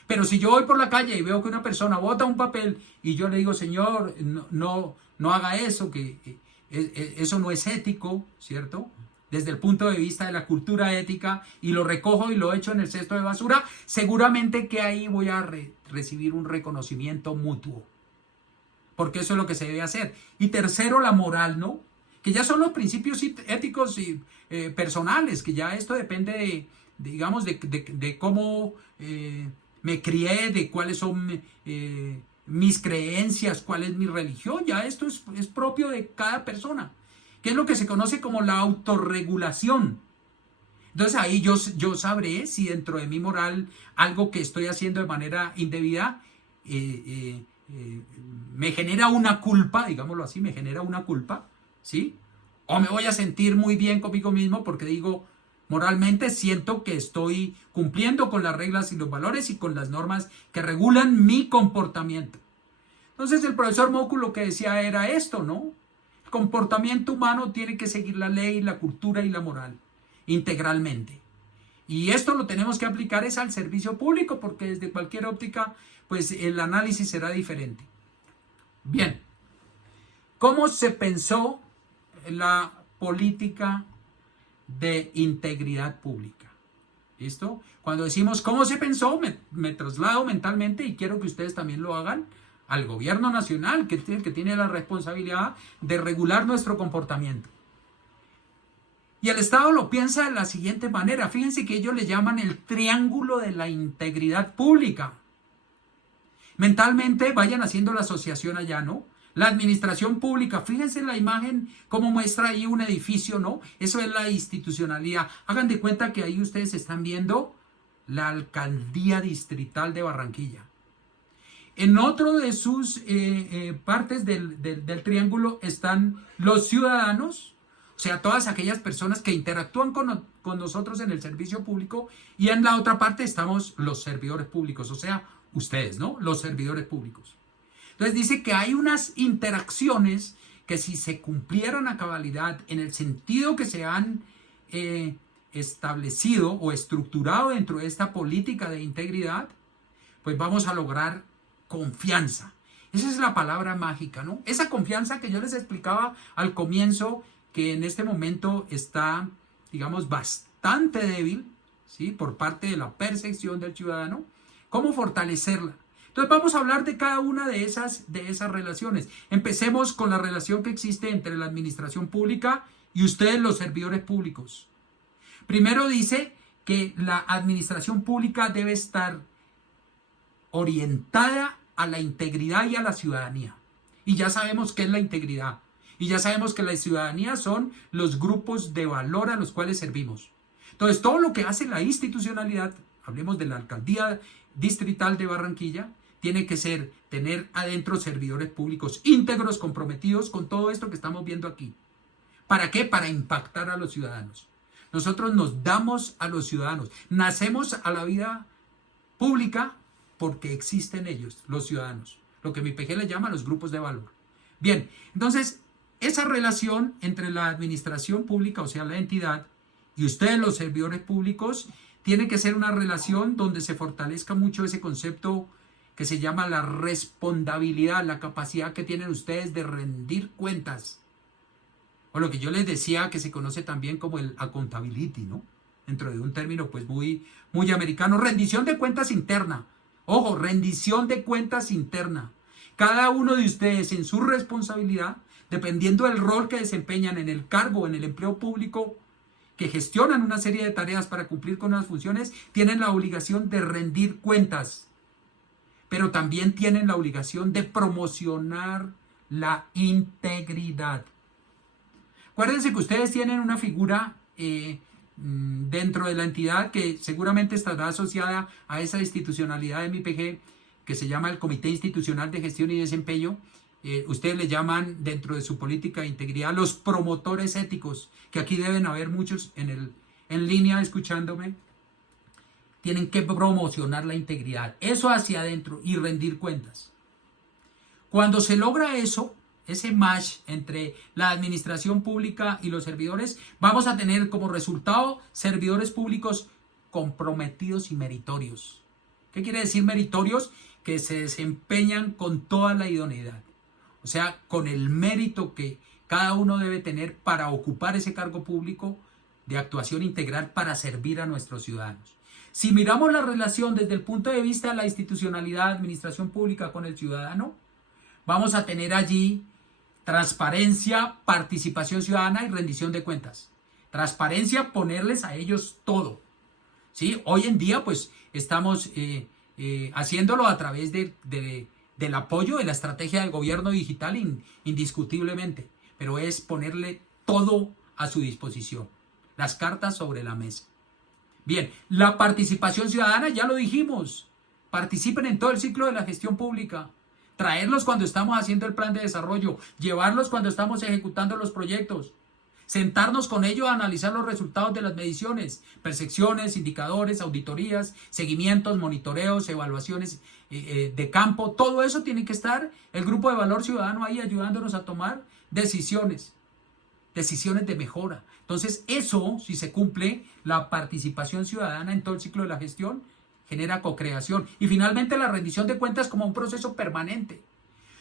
Pero si yo voy por la calle y veo que una persona bota un papel y yo le digo, señor, no haga eso, que eso no es ético, ¿cierto? Desde el punto de vista de la cultura ética, y lo recojo y lo echo en el cesto de basura, seguramente que ahí voy a recibir un reconocimiento mutuo. Porque eso es lo que se debe hacer. Y tercero, la moral, ¿no? Que ya son los principios éticos y personales, que ya esto depende digamos, de cómo me crié, de cuáles son mis creencias, cuál es mi religión. Ya esto es propio de cada persona, que es lo que se conoce como la autorregulación. Entonces ahí yo sabré si dentro de mi moral algo que estoy haciendo de manera indebida me genera una culpa, digámoslo así, me genera una culpa, ¿sí? O me voy a sentir muy bien conmigo mismo porque digo, moralmente siento que estoy cumpliendo con las reglas y los valores y con las normas que regulan mi comportamiento. Entonces el profesor Moku lo que decía era esto, ¿no? El comportamiento humano tiene que seguir la ley, la cultura y la moral integralmente. Y esto lo tenemos que aplicar es al servicio público, porque desde cualquier óptica, pues el análisis será diferente. Bien, ¿cómo se pensó la política de integridad pública? ¿Listo? Cuando decimos cómo se pensó, me traslado mentalmente y quiero que ustedes también lo hagan al gobierno nacional, que tiene la responsabilidad de regular nuestro comportamiento. Y el Estado lo piensa de la siguiente manera. Fíjense que ellos le llaman el triángulo de la integridad pública. Mentalmente vayan haciendo la asociación allá, ¿no? La administración pública, fíjense en la imagen cómo muestra ahí un edificio, ¿no? Eso es la institucionalidad. Hagan de cuenta que ahí ustedes están viendo la alcaldía distrital de Barranquilla. En otro de sus partes del triángulo están los ciudadanos, o sea, todas aquellas personas que interactúan con nosotros en el servicio público, y en la otra parte estamos los servidores públicos, o sea, ustedes, ¿no? Los servidores públicos. Entonces dice que hay unas interacciones que si se cumplieran a cabalidad en el sentido que se han establecido o estructurado dentro de esta política de integridad, pues vamos a lograr confianza. Esa es la palabra mágica, ¿no? Esa confianza que yo les explicaba al comienzo, que en este momento está, digamos, bastante débil, ¿sí? Por parte de la percepción del ciudadano. ¿Cómo fortalecerla? Entonces vamos a hablar de cada una de esas relaciones. Empecemos con la relación que existe entre la administración pública y ustedes, los servidores públicos. Primero dice que la administración pública debe estar orientada a la integridad y a la ciudadanía. Y ya sabemos qué es la integridad. Y ya sabemos que la ciudadanía son los grupos de valor a los cuales servimos. Entonces, todo lo que hace la institucionalidad, hablemos de la alcaldía distrital de Barranquilla, tiene que tener adentro servidores públicos íntegros, comprometidos con todo esto que estamos viendo aquí. ¿Para qué? Para impactar a los ciudadanos. Nosotros nos damos a los ciudadanos. Nacemos a la vida pública porque existen ellos, los ciudadanos. Lo que mi PG le llama los grupos de valor. Bien, entonces, esa relación entre la administración pública, o sea, la entidad, y ustedes, los servidores públicos, tiene que ser una relación donde se fortalezca mucho ese concepto que se llama la responsabilidad, la capacidad que tienen ustedes de rendir cuentas. O lo que yo les decía, que se conoce también como el accountability, ¿no? Dentro de un término pues muy americano, rendición de cuentas interna. Ojo, rendición de cuentas interna. Cada uno de ustedes en su responsabilidad, dependiendo del rol que desempeñan en el cargo, en el empleo público, que gestionan una serie de tareas para cumplir con las funciones, tienen la obligación de rendir cuentas, pero también tienen la obligación de promocionar la integridad. Acuérdense que ustedes tienen una figura dentro de la entidad que seguramente estará asociada a esa institucionalidad de MIPG, que se llama el Comité Institucional de Gestión y Desempeño. Ustedes le llaman dentro de su política de integridad los promotores éticos, que aquí deben haber muchos en línea escuchándome. Tienen que promocionar la integridad, eso hacia adentro, y rendir cuentas. Cuando se logra eso, ese match entre la administración pública y los servidores, vamos a tener como resultado servidores públicos comprometidos y meritorios. ¿Qué quiere decir meritorios? Que se desempeñan con toda la idoneidad. O sea, con el mérito que cada uno debe tener para ocupar ese cargo público de actuación integral para servir a nuestros ciudadanos. Si miramos la relación desde el punto de vista de la institucionalidad, administración pública con el ciudadano, vamos a tener allí transparencia, participación ciudadana y rendición de cuentas. Transparencia, ponerles a ellos todo. ¿sí? Hoy en día pues estamos haciéndolo a través del apoyo de la estrategia del gobierno digital indiscutiblemente, pero es ponerle todo a su disposición, las cartas sobre la mesa. Bien, la participación ciudadana, ya lo dijimos, participen en todo el ciclo de la gestión pública, traerlos cuando estamos haciendo el plan de desarrollo, llevarlos cuando estamos ejecutando los proyectos, sentarnos con ellos a analizar los resultados de las mediciones, percepciones, indicadores, auditorías, seguimientos, monitoreos, evaluaciones de campo. Todo eso tiene que estar el grupo de valor ciudadano ahí ayudándonos a tomar decisiones de mejora. Entonces eso, si se cumple, la participación ciudadana en todo el ciclo de la gestión genera co-creación. Y finalmente la rendición de cuentas como un proceso permanente,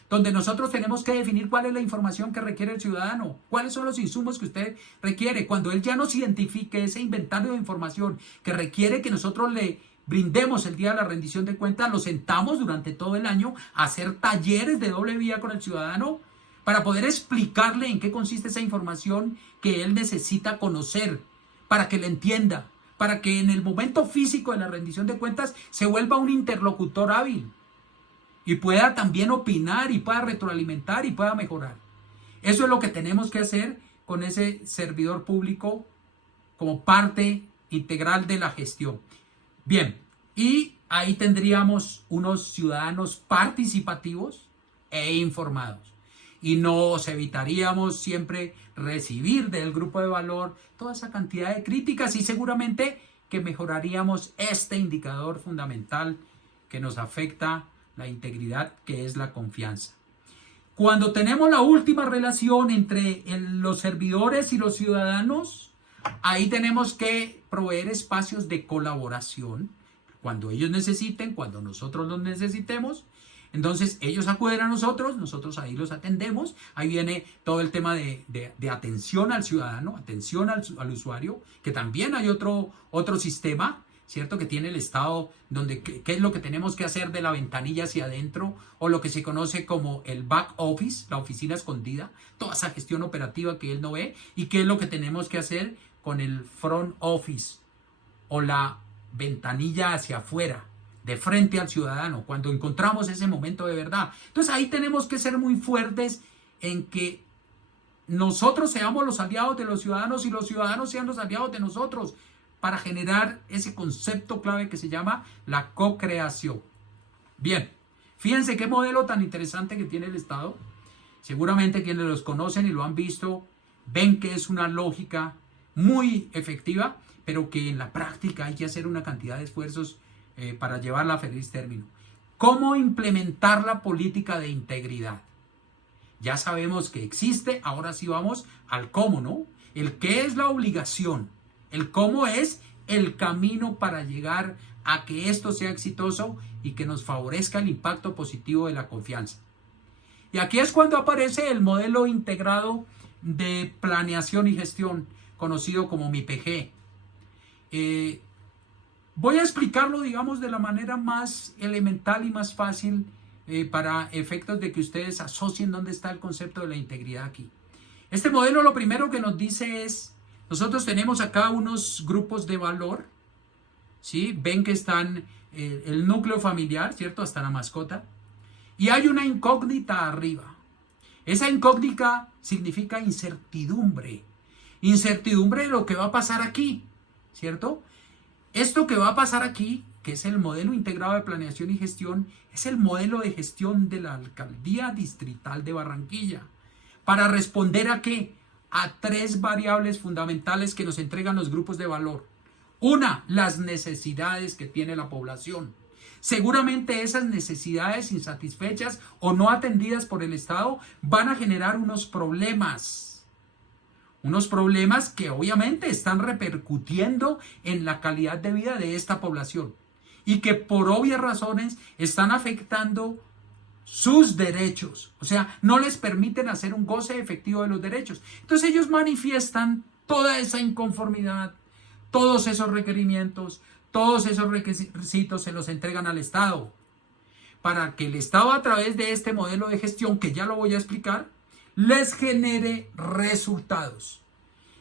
donde nosotros tenemos que definir cuál es la información que requiere el ciudadano, cuáles son los insumos que usted requiere. Cuando él ya nos identifique ese inventario de información que requiere que nosotros le brindemos el día de la rendición de cuentas, lo sentamos durante todo el año a hacer talleres de doble vía con el ciudadano para poder explicarle en qué consiste esa información que él necesita conocer, para que le entienda, para que en el momento físico de la rendición de cuentas se vuelva un interlocutor hábil y pueda también opinar y pueda retroalimentar y pueda mejorar. Eso es lo que tenemos que hacer con ese servidor público como parte integral de la gestión. Bien, y ahí tendríamos unos ciudadanos participativos e informados. Y nos evitaríamos siempre recibir del grupo de valor toda esa cantidad de críticas y seguramente que mejoraríamos este indicador fundamental que nos afecta la integridad, que es la confianza. Cuando tenemos la última relación entre los servidores y los ciudadanos, ahí tenemos que proveer espacios de colaboración cuando ellos necesiten, cuando nosotros los necesitemos. Entonces ellos acuden a nosotros, nosotros ahí los atendemos. Ahí viene todo el tema de atención al ciudadano, atención al usuario, que también hay otro sistema, ¿cierto? Que tiene el Estado, donde qué es lo que tenemos que hacer de la ventanilla hacia adentro, o lo que se conoce como el back office, la oficina escondida, toda esa gestión operativa que él no ve, y qué es lo que tenemos que hacer con el front office, o la ventanilla hacia afuera, de frente al ciudadano, cuando encontramos ese momento de verdad. Entonces ahí tenemos que ser muy fuertes en que nosotros seamos los aliados de los ciudadanos y los ciudadanos sean los aliados de nosotros para generar ese concepto clave que se llama la co-creación. Bien, fíjense qué modelo tan interesante que tiene el Estado. Seguramente quienes los conocen y lo han visto ven que es una lógica muy efectiva, pero que en la práctica hay que hacer una cantidad de esfuerzos para llevarla a feliz término. ¿Cómo implementar la política de integridad? Ya sabemos que existe, ahora sí vamos al cómo, ¿no? El qué es la obligación, el cómo es el camino para llegar a que esto sea exitoso y que nos favorezca el impacto positivo de la confianza. Y aquí es cuando aparece el modelo integrado de planeación y gestión, conocido como MIPG. Voy a explicarlo, digamos, de la manera más elemental y más fácil para efectos de que ustedes asocien dónde está el concepto de la integridad aquí. Este modelo lo primero que nos dice es, nosotros tenemos acá unos grupos de valor, ¿sí? Ven que están el núcleo familiar, ¿cierto? Hasta la mascota. Y hay una incógnita arriba. Esa incógnita significa incertidumbre. Incertidumbre de lo que va a pasar aquí, ¿cierto? Esto que va a pasar aquí, que es el modelo integrado de planeación y gestión, es el modelo de gestión de la Alcaldía Distrital de Barranquilla. ¿Para responder a qué? A tres variables fundamentales que nos entregan los grupos de valor. Una, las necesidades que tiene la población. Seguramente esas necesidades insatisfechas o no atendidas por el Estado van a generar unos problemas que obviamente están repercutiendo en la calidad de vida de esta población y que por obvias razones están afectando sus derechos, o sea, no les permiten hacer un goce efectivo de los derechos. Entonces ellos manifiestan toda esa inconformidad, todos esos requerimientos, todos esos requisitos se los entregan al Estado, para que el Estado, a través de este modelo de gestión, que ya lo voy a explicar, les genere resultados.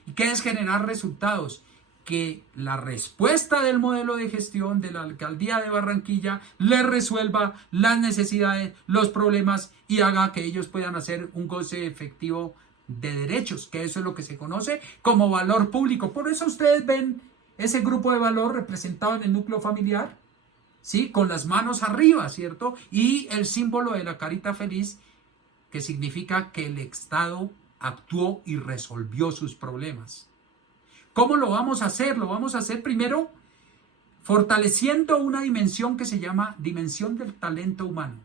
¿Y qué es generar resultados? que la respuesta del modelo de gestión de la alcaldía de Barranquilla les resuelva las necesidades, los problemas y haga que ellos puedan hacer un goce efectivo de derechos, que eso es lo que se conoce como valor público. Por eso ustedes ven ese grupo de valor representado en el núcleo familiar, ¿sí? Con las manos arriba, ¿cierto? Y el símbolo de la carita feliz, que significa que el Estado actuó y resolvió sus problemas. ¿Cómo lo vamos a hacer? Lo vamos a hacer primero fortaleciendo una dimensión que se llama dimensión del talento humano.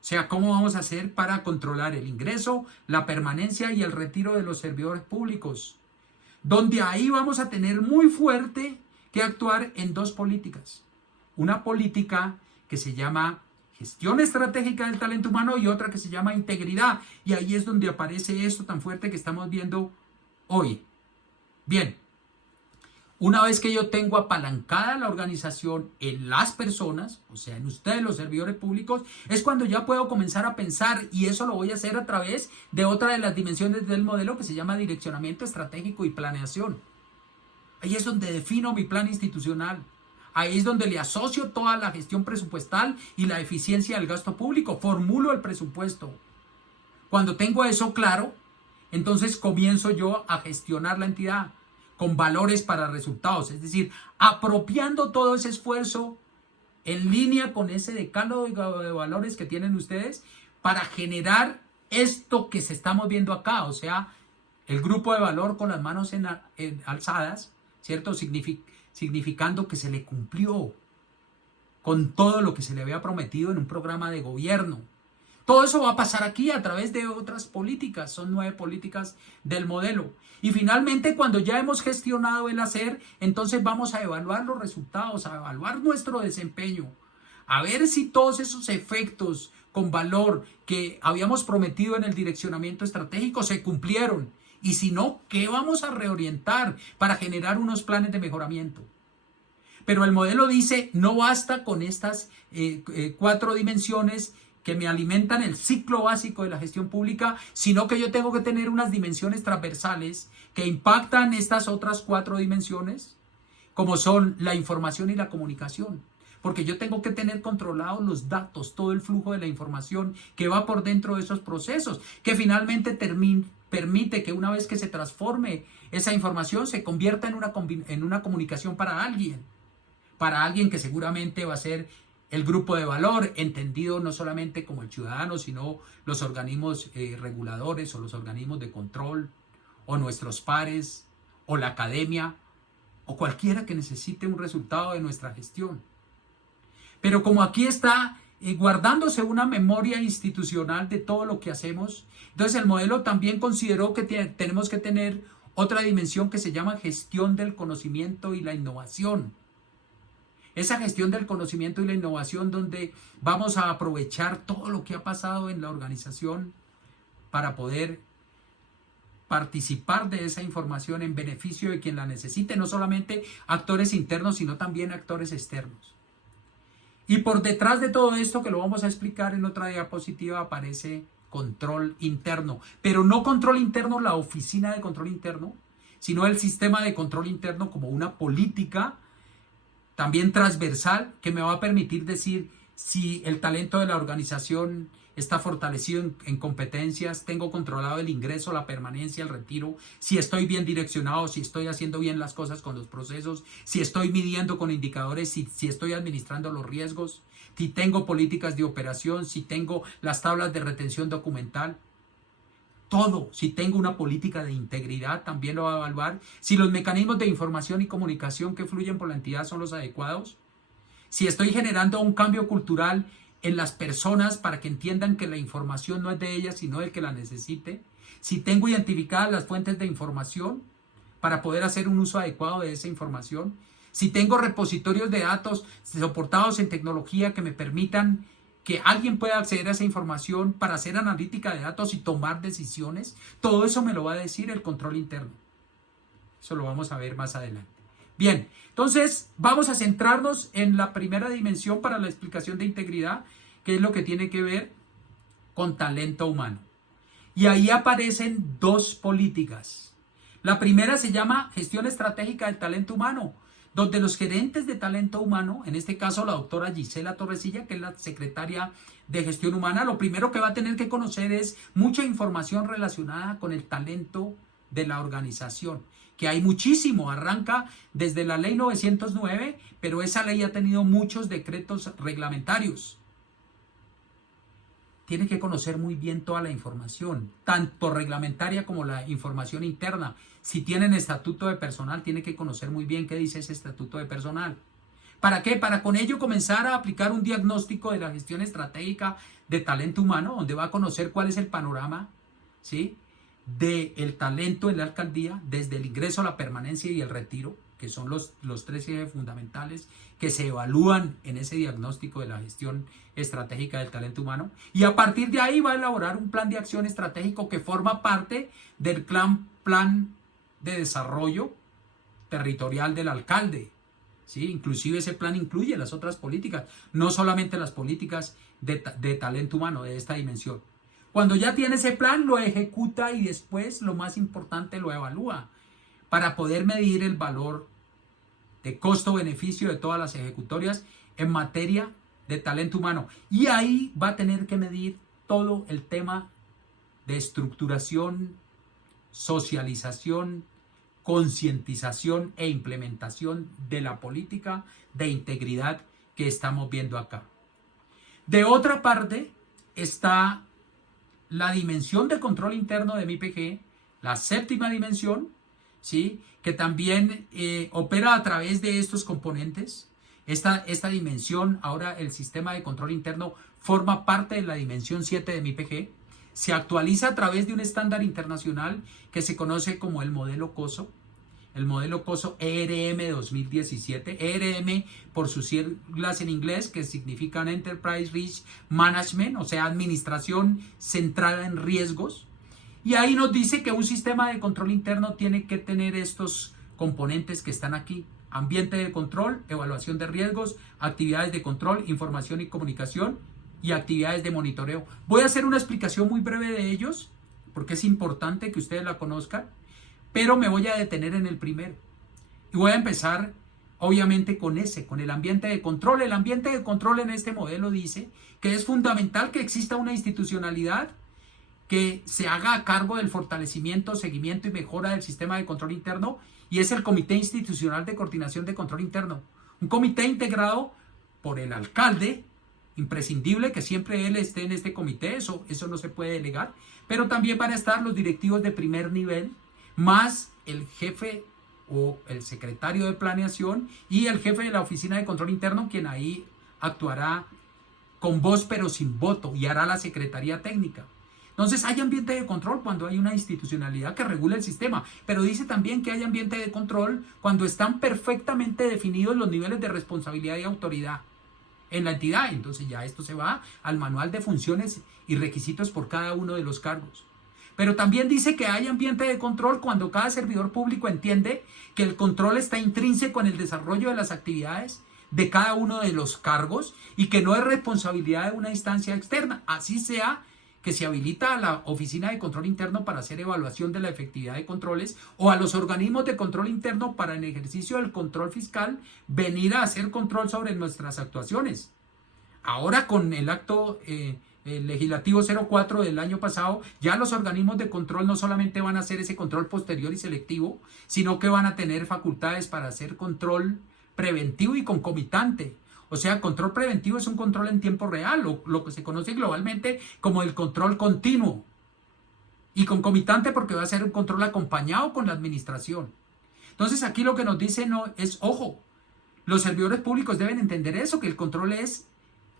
O sea, ¿cómo vamos a hacer para controlar el ingreso, la permanencia y el retiro de los servidores públicos? Donde ahí vamos a tener muy fuerte que actuar en dos políticas. Una política que se llama gestión estratégica del talento humano y otra que se llama integridad. Y ahí es donde aparece esto tan fuerte que estamos viendo hoy. Bien, una vez que yo tengo apalancada la organización en las personas, o sea, en ustedes los servidores públicos, es cuando ya puedo comenzar a pensar, y eso lo voy a hacer a través de otra de las dimensiones del modelo que se llama direccionamiento estratégico y planeación. Ahí es donde defino mi plan institucional. Ahí es donde le asocio toda la gestión presupuestal y la eficiencia del gasto público. Formulo el presupuesto. Cuando tengo eso claro, entonces comienzo yo a gestionar la entidad con valores para resultados. Es decir, apropiando todo ese esfuerzo en línea con ese decálogo de valores que tienen ustedes para generar esto que se estamos viendo acá. O sea, el grupo de valor con las manos alzadas, ¿cierto? Significando que se le cumplió con todo lo que se le había prometido en un programa de gobierno. Todo eso va a pasar aquí a través de otras políticas, son 9 políticas del modelo. Y finalmente, cuando ya hemos gestionado el hacer, entonces vamos a evaluar los resultados, a evaluar nuestro desempeño, a ver si todos esos efectos con valor que habíamos prometido en el direccionamiento estratégico se cumplieron. Y si no, ¿qué vamos a reorientar para generar unos planes de mejoramiento? Pero el modelo dice, no basta con estas 4 dimensiones que me alimentan el ciclo básico de la gestión pública, sino que yo tengo que tener unas dimensiones transversales que impactan estas otras 4 dimensiones, como son la información y la comunicación. Porque yo tengo que tener controlados los datos, todo el flujo de la información que va por dentro de esos procesos, que finalmente permite que una vez que se transforme esa información se convierta en una comunicación para alguien que seguramente va a ser el grupo de valor, entendido no solamente como el ciudadano, sino los organismos reguladores o los organismos de control, o nuestros pares, o la academia, o cualquiera que necesite un resultado de nuestra gestión. Pero como aquí está guardándose una memoria institucional de todo lo que hacemos, entonces el modelo también consideró que tenemos que tener otra dimensión que se llama gestión del conocimiento y la innovación. Esa gestión del conocimiento y la innovación donde vamos a aprovechar todo lo que ha pasado en la organización para poder participar de esa información en beneficio de quien la necesite, no solamente actores internos, sino también actores externos. Y por detrás de todo esto, que lo vamos a explicar en otra diapositiva, aparece control interno. Pero no control interno, la oficina de control interno, sino el sistema de control interno como una política también transversal que me va a permitir decir si el talento de la organización está fortalecido en competencias, tengo controlado el ingreso, la permanencia, el retiro, si estoy bien direccionado, si estoy haciendo bien las cosas con los procesos, si estoy midiendo con indicadores, si estoy administrando los riesgos, si tengo políticas de operación, si tengo las tablas de retención documental. Todo, si tengo una política de integridad, también lo va a evaluar. Si los mecanismos de información y comunicación que fluyen por la entidad son los adecuados. Si estoy generando un cambio cultural en las personas para que entiendan que la información no es de ellas, sino del que la necesite. Si tengo identificadas las fuentes de información para poder hacer un uso adecuado de esa información. Si tengo repositorios de datos soportados en tecnología que me permitan que alguien pueda acceder a esa información para hacer analítica de datos y tomar decisiones, todo eso me lo va a decir el control interno. Eso lo vamos a ver más adelante. Bien, entonces vamos a centrarnos en la primera dimensión para la explicación de integridad, que es lo que tiene que ver con talento humano. Y ahí aparecen 2 políticas. La primera se llama gestión estratégica del talento humano, donde los gerentes de talento humano, en este caso la doctora Gisela Torrecilla, que es la secretaria de gestión humana, lo primero que va a tener que conocer es mucha información relacionada con el talento de la organización, que hay muchísimo, arranca desde la ley 909, pero esa ley ha tenido muchos decretos reglamentarios. Tiene que conocer muy bien toda la información, tanto reglamentaria como la información interna. Si tienen estatuto de personal, tiene que conocer muy bien qué dice ese estatuto de personal. ¿Para qué? Para con ello comenzar a aplicar un diagnóstico de la gestión estratégica de talento humano, donde va a conocer cuál es el panorama, ¿sí?, del talento en la alcaldía, desde el ingreso, la permanencia y el retiro, que son los tres ejes fundamentales que se evalúan en ese diagnóstico de la gestión estratégica del talento humano. Y a partir de ahí va a elaborar un plan de acción estratégico que forma parte del plan de desarrollo territorial del alcalde. ¿Sí? Inclusive ese plan incluye las otras políticas, no solamente las políticas de talento humano de esta dimensión. Cuando ya tiene ese plan, lo ejecuta y después, lo más importante, lo evalúa para poder medir el valor de costo-beneficio de todas las ejecutorias en materia de talento humano. Y ahí va a tener que medir todo el tema de estructuración, socialización, concientización e implementación de la política de integridad que estamos viendo acá. De otra parte está la dimensión de control interno de MIPG, la séptima dimensión, ¿sí?, que también opera a través de estos componentes. Esta dimensión, ahora el sistema de control interno, forma parte de la dimensión 7 de MIPG. Se actualiza a través de un estándar internacional que se conoce como el modelo COSO. El modelo COSO ERM 2017, ERM por sus siglas en inglés, que significan Enterprise Risk Management, o sea, administración centrada en riesgos. Y ahí nos dice que un sistema de control interno tiene que tener estos componentes que están aquí: ambiente de control, evaluación de riesgos, actividades de control, información y comunicación y actividades de monitoreo. Voy a hacer una explicación muy breve de ellos, porque es importante que ustedes la conozcan. Pero me voy a detener en el primero. Y voy a empezar, obviamente, con el ambiente de control. El ambiente de control en este modelo dice que es fundamental que exista una institucionalidad que se haga a cargo del fortalecimiento, seguimiento y mejora del sistema de control interno, y es el Comité Institucional de Coordinación de Control Interno. Un comité integrado por el alcalde, imprescindible que siempre él esté en este comité, eso no se puede delegar, pero también van a estar los directivos de primer nivel, más el jefe o el secretario de planeación y el jefe de la oficina de control interno, quien ahí actuará con voz pero sin voto y hará la secretaría técnica. Entonces hay ambiente de control cuando hay una institucionalidad que regula el sistema, pero dice también que hay ambiente de control cuando están perfectamente definidos los niveles de responsabilidad y autoridad en la entidad. Entonces ya esto se va al manual de funciones y requisitos por cada uno de los cargos. Pero también dice que hay ambiente de control cuando cada servidor público entiende que el control está intrínseco en el desarrollo de las actividades de cada uno de los cargos y que no es responsabilidad de una instancia externa. Así sea que se habilita a la oficina de control interno para hacer evaluación de la efectividad de controles, o a los organismos de control interno para, en ejercicio del control fiscal, venir a hacer control sobre nuestras actuaciones. Ahora con el acto el legislativo 04 del año pasado, ya los organismos de control no solamente van a hacer ese control posterior y selectivo, sino que van a tener facultades para hacer control preventivo y concomitante. O sea, control preventivo es un control en tiempo real, lo que se conoce globalmente como el control continuo. Y concomitante porque va a ser un control acompañado con la administración. Entonces aquí lo que nos dice no es, ojo, los servidores públicos deben entender eso, que el control es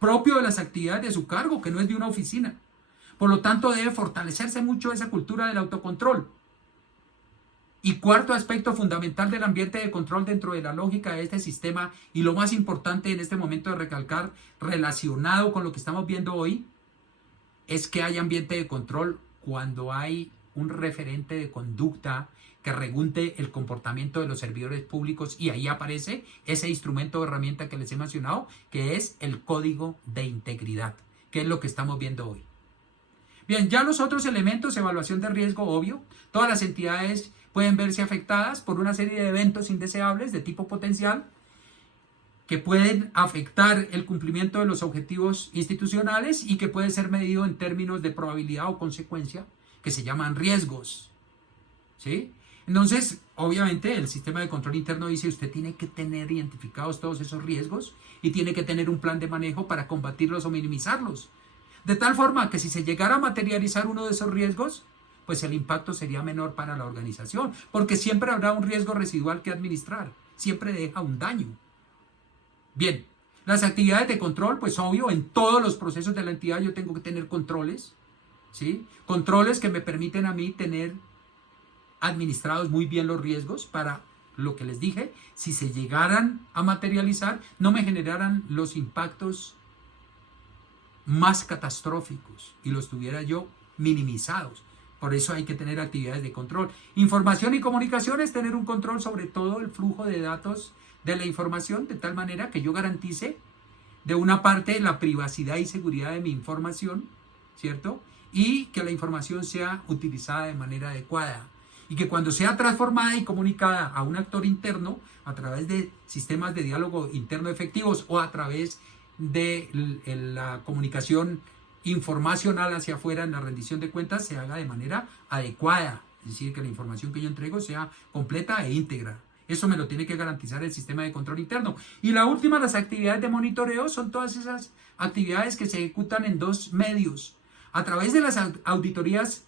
propio de las actividades de su cargo, que no es de una oficina. Por lo tanto, debe fortalecerse mucho esa cultura del autocontrol. Y cuarto aspecto fundamental del ambiente de control dentro de la lógica de este sistema, y lo más importante en este momento de recalcar, relacionado con lo que estamos viendo hoy, es que hay ambiente de control cuando hay un referente de conducta que regule el comportamiento de los servidores públicos, y ahí aparece ese instrumento o herramienta que les he mencionado, que es el código de integridad, que es lo que estamos viendo hoy. Bien, ya los otros elementos, evaluación de riesgo, obvio, todas las entidades pueden verse afectadas por una serie de eventos indeseables de tipo potencial que pueden afectar el cumplimiento de los objetivos institucionales y que puede ser medido en términos de probabilidad o consecuencia, que se llaman riesgos. ¿Sí? Entonces, obviamente, el sistema de control interno dice usted tiene que tener identificados todos esos riesgos y tiene que tener un plan de manejo para combatirlos o minimizarlos. De tal forma que si se llegara a materializar uno de esos riesgos, pues el impacto sería menor para la organización, porque siempre habrá un riesgo residual que administrar, siempre deja un daño. Bien, las actividades de control, pues obvio, en todos los procesos de la entidad yo tengo que tener controles, ¿sí? Controles que me permiten a mí tener administrados muy bien los riesgos para lo que les dije, si se llegaran a materializar, no me generaran los impactos más catastróficos y los tuviera yo minimizados. Por eso hay que tener actividades de control. Información y comunicación es tener un control sobre todo el flujo de datos de la información, de tal manera que yo garantice de una parte la privacidad y seguridad de mi información, ¿cierto? Y que la información sea utilizada de manera adecuada. Y que cuando sea transformada y comunicada a un actor interno, a través de sistemas de diálogo interno efectivos o a través de la comunicación informacional hacia afuera en la rendición de cuentas, se haga de manera adecuada. Es decir, que la información que yo entrego sea completa e íntegra. Eso me lo tiene que garantizar el sistema de control interno. Y la última, las actividades de monitoreo, son todas esas actividades que se ejecutan en dos medios. A través de las auditorías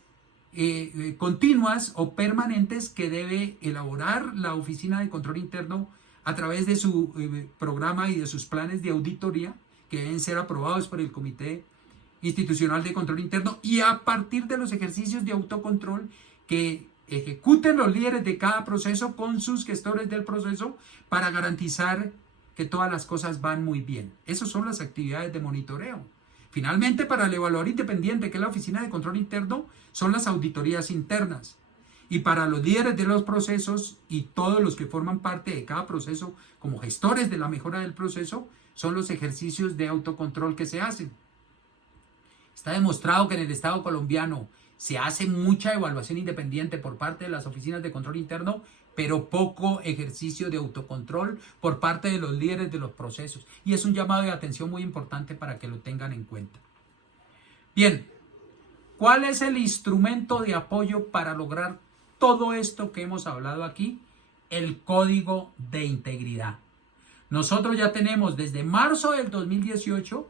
continuas o permanentes que debe elaborar la Oficina de Control Interno a través de su programa y de sus planes de auditoría, que deben ser aprobados por el Comité Institucional de Control Interno, y a partir de los ejercicios de autocontrol que ejecuten los líderes de cada proceso con sus gestores del proceso para garantizar que todas las cosas van muy bien. Esas son las actividades de monitoreo. Finalmente, para el evaluador independiente, que es la Oficina de Control Interno, son las auditorías internas. Y para los líderes de los procesos y todos los que forman parte de cada proceso como gestores de la mejora del proceso, son los ejercicios de autocontrol que se hacen. Está demostrado que en el Estado colombiano se hace mucha evaluación independiente por parte de las oficinas de control interno, pero poco ejercicio de autocontrol por parte de los líderes de los procesos. Y es un llamado de atención muy importante para que lo tengan en cuenta. Bien, ¿cuál es el instrumento de apoyo para lograr todo esto que hemos hablado aquí? El Código de Integridad. Nosotros ya tenemos desde marzo del 2018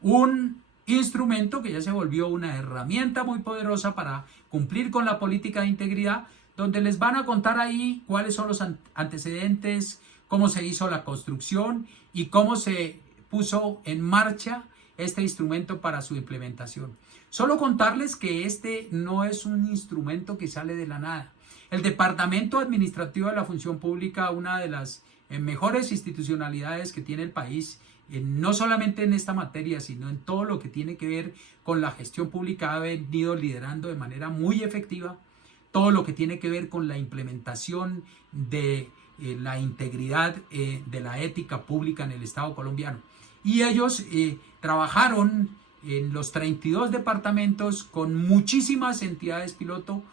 un instrumento que ya se volvió una herramienta muy poderosa para cumplir con la política de integridad, donde les van a contar ahí cuáles son los antecedentes, cómo se hizo la construcción y cómo se puso en marcha este instrumento para su implementación. Solo contarles que este no es un instrumento que sale de la nada. El Departamento Administrativo de la Función Pública, una de las mejores institucionalidades que tiene el país, no solamente en esta materia, sino en todo lo que tiene que ver con la gestión pública, ha venido liderando de manera muy efectiva todo lo que tiene que ver con la implementación de la integridad de la ética pública en el Estado colombiano. Y ellos trabajaron en los 32 departamentos con muchísimas entidades piloto.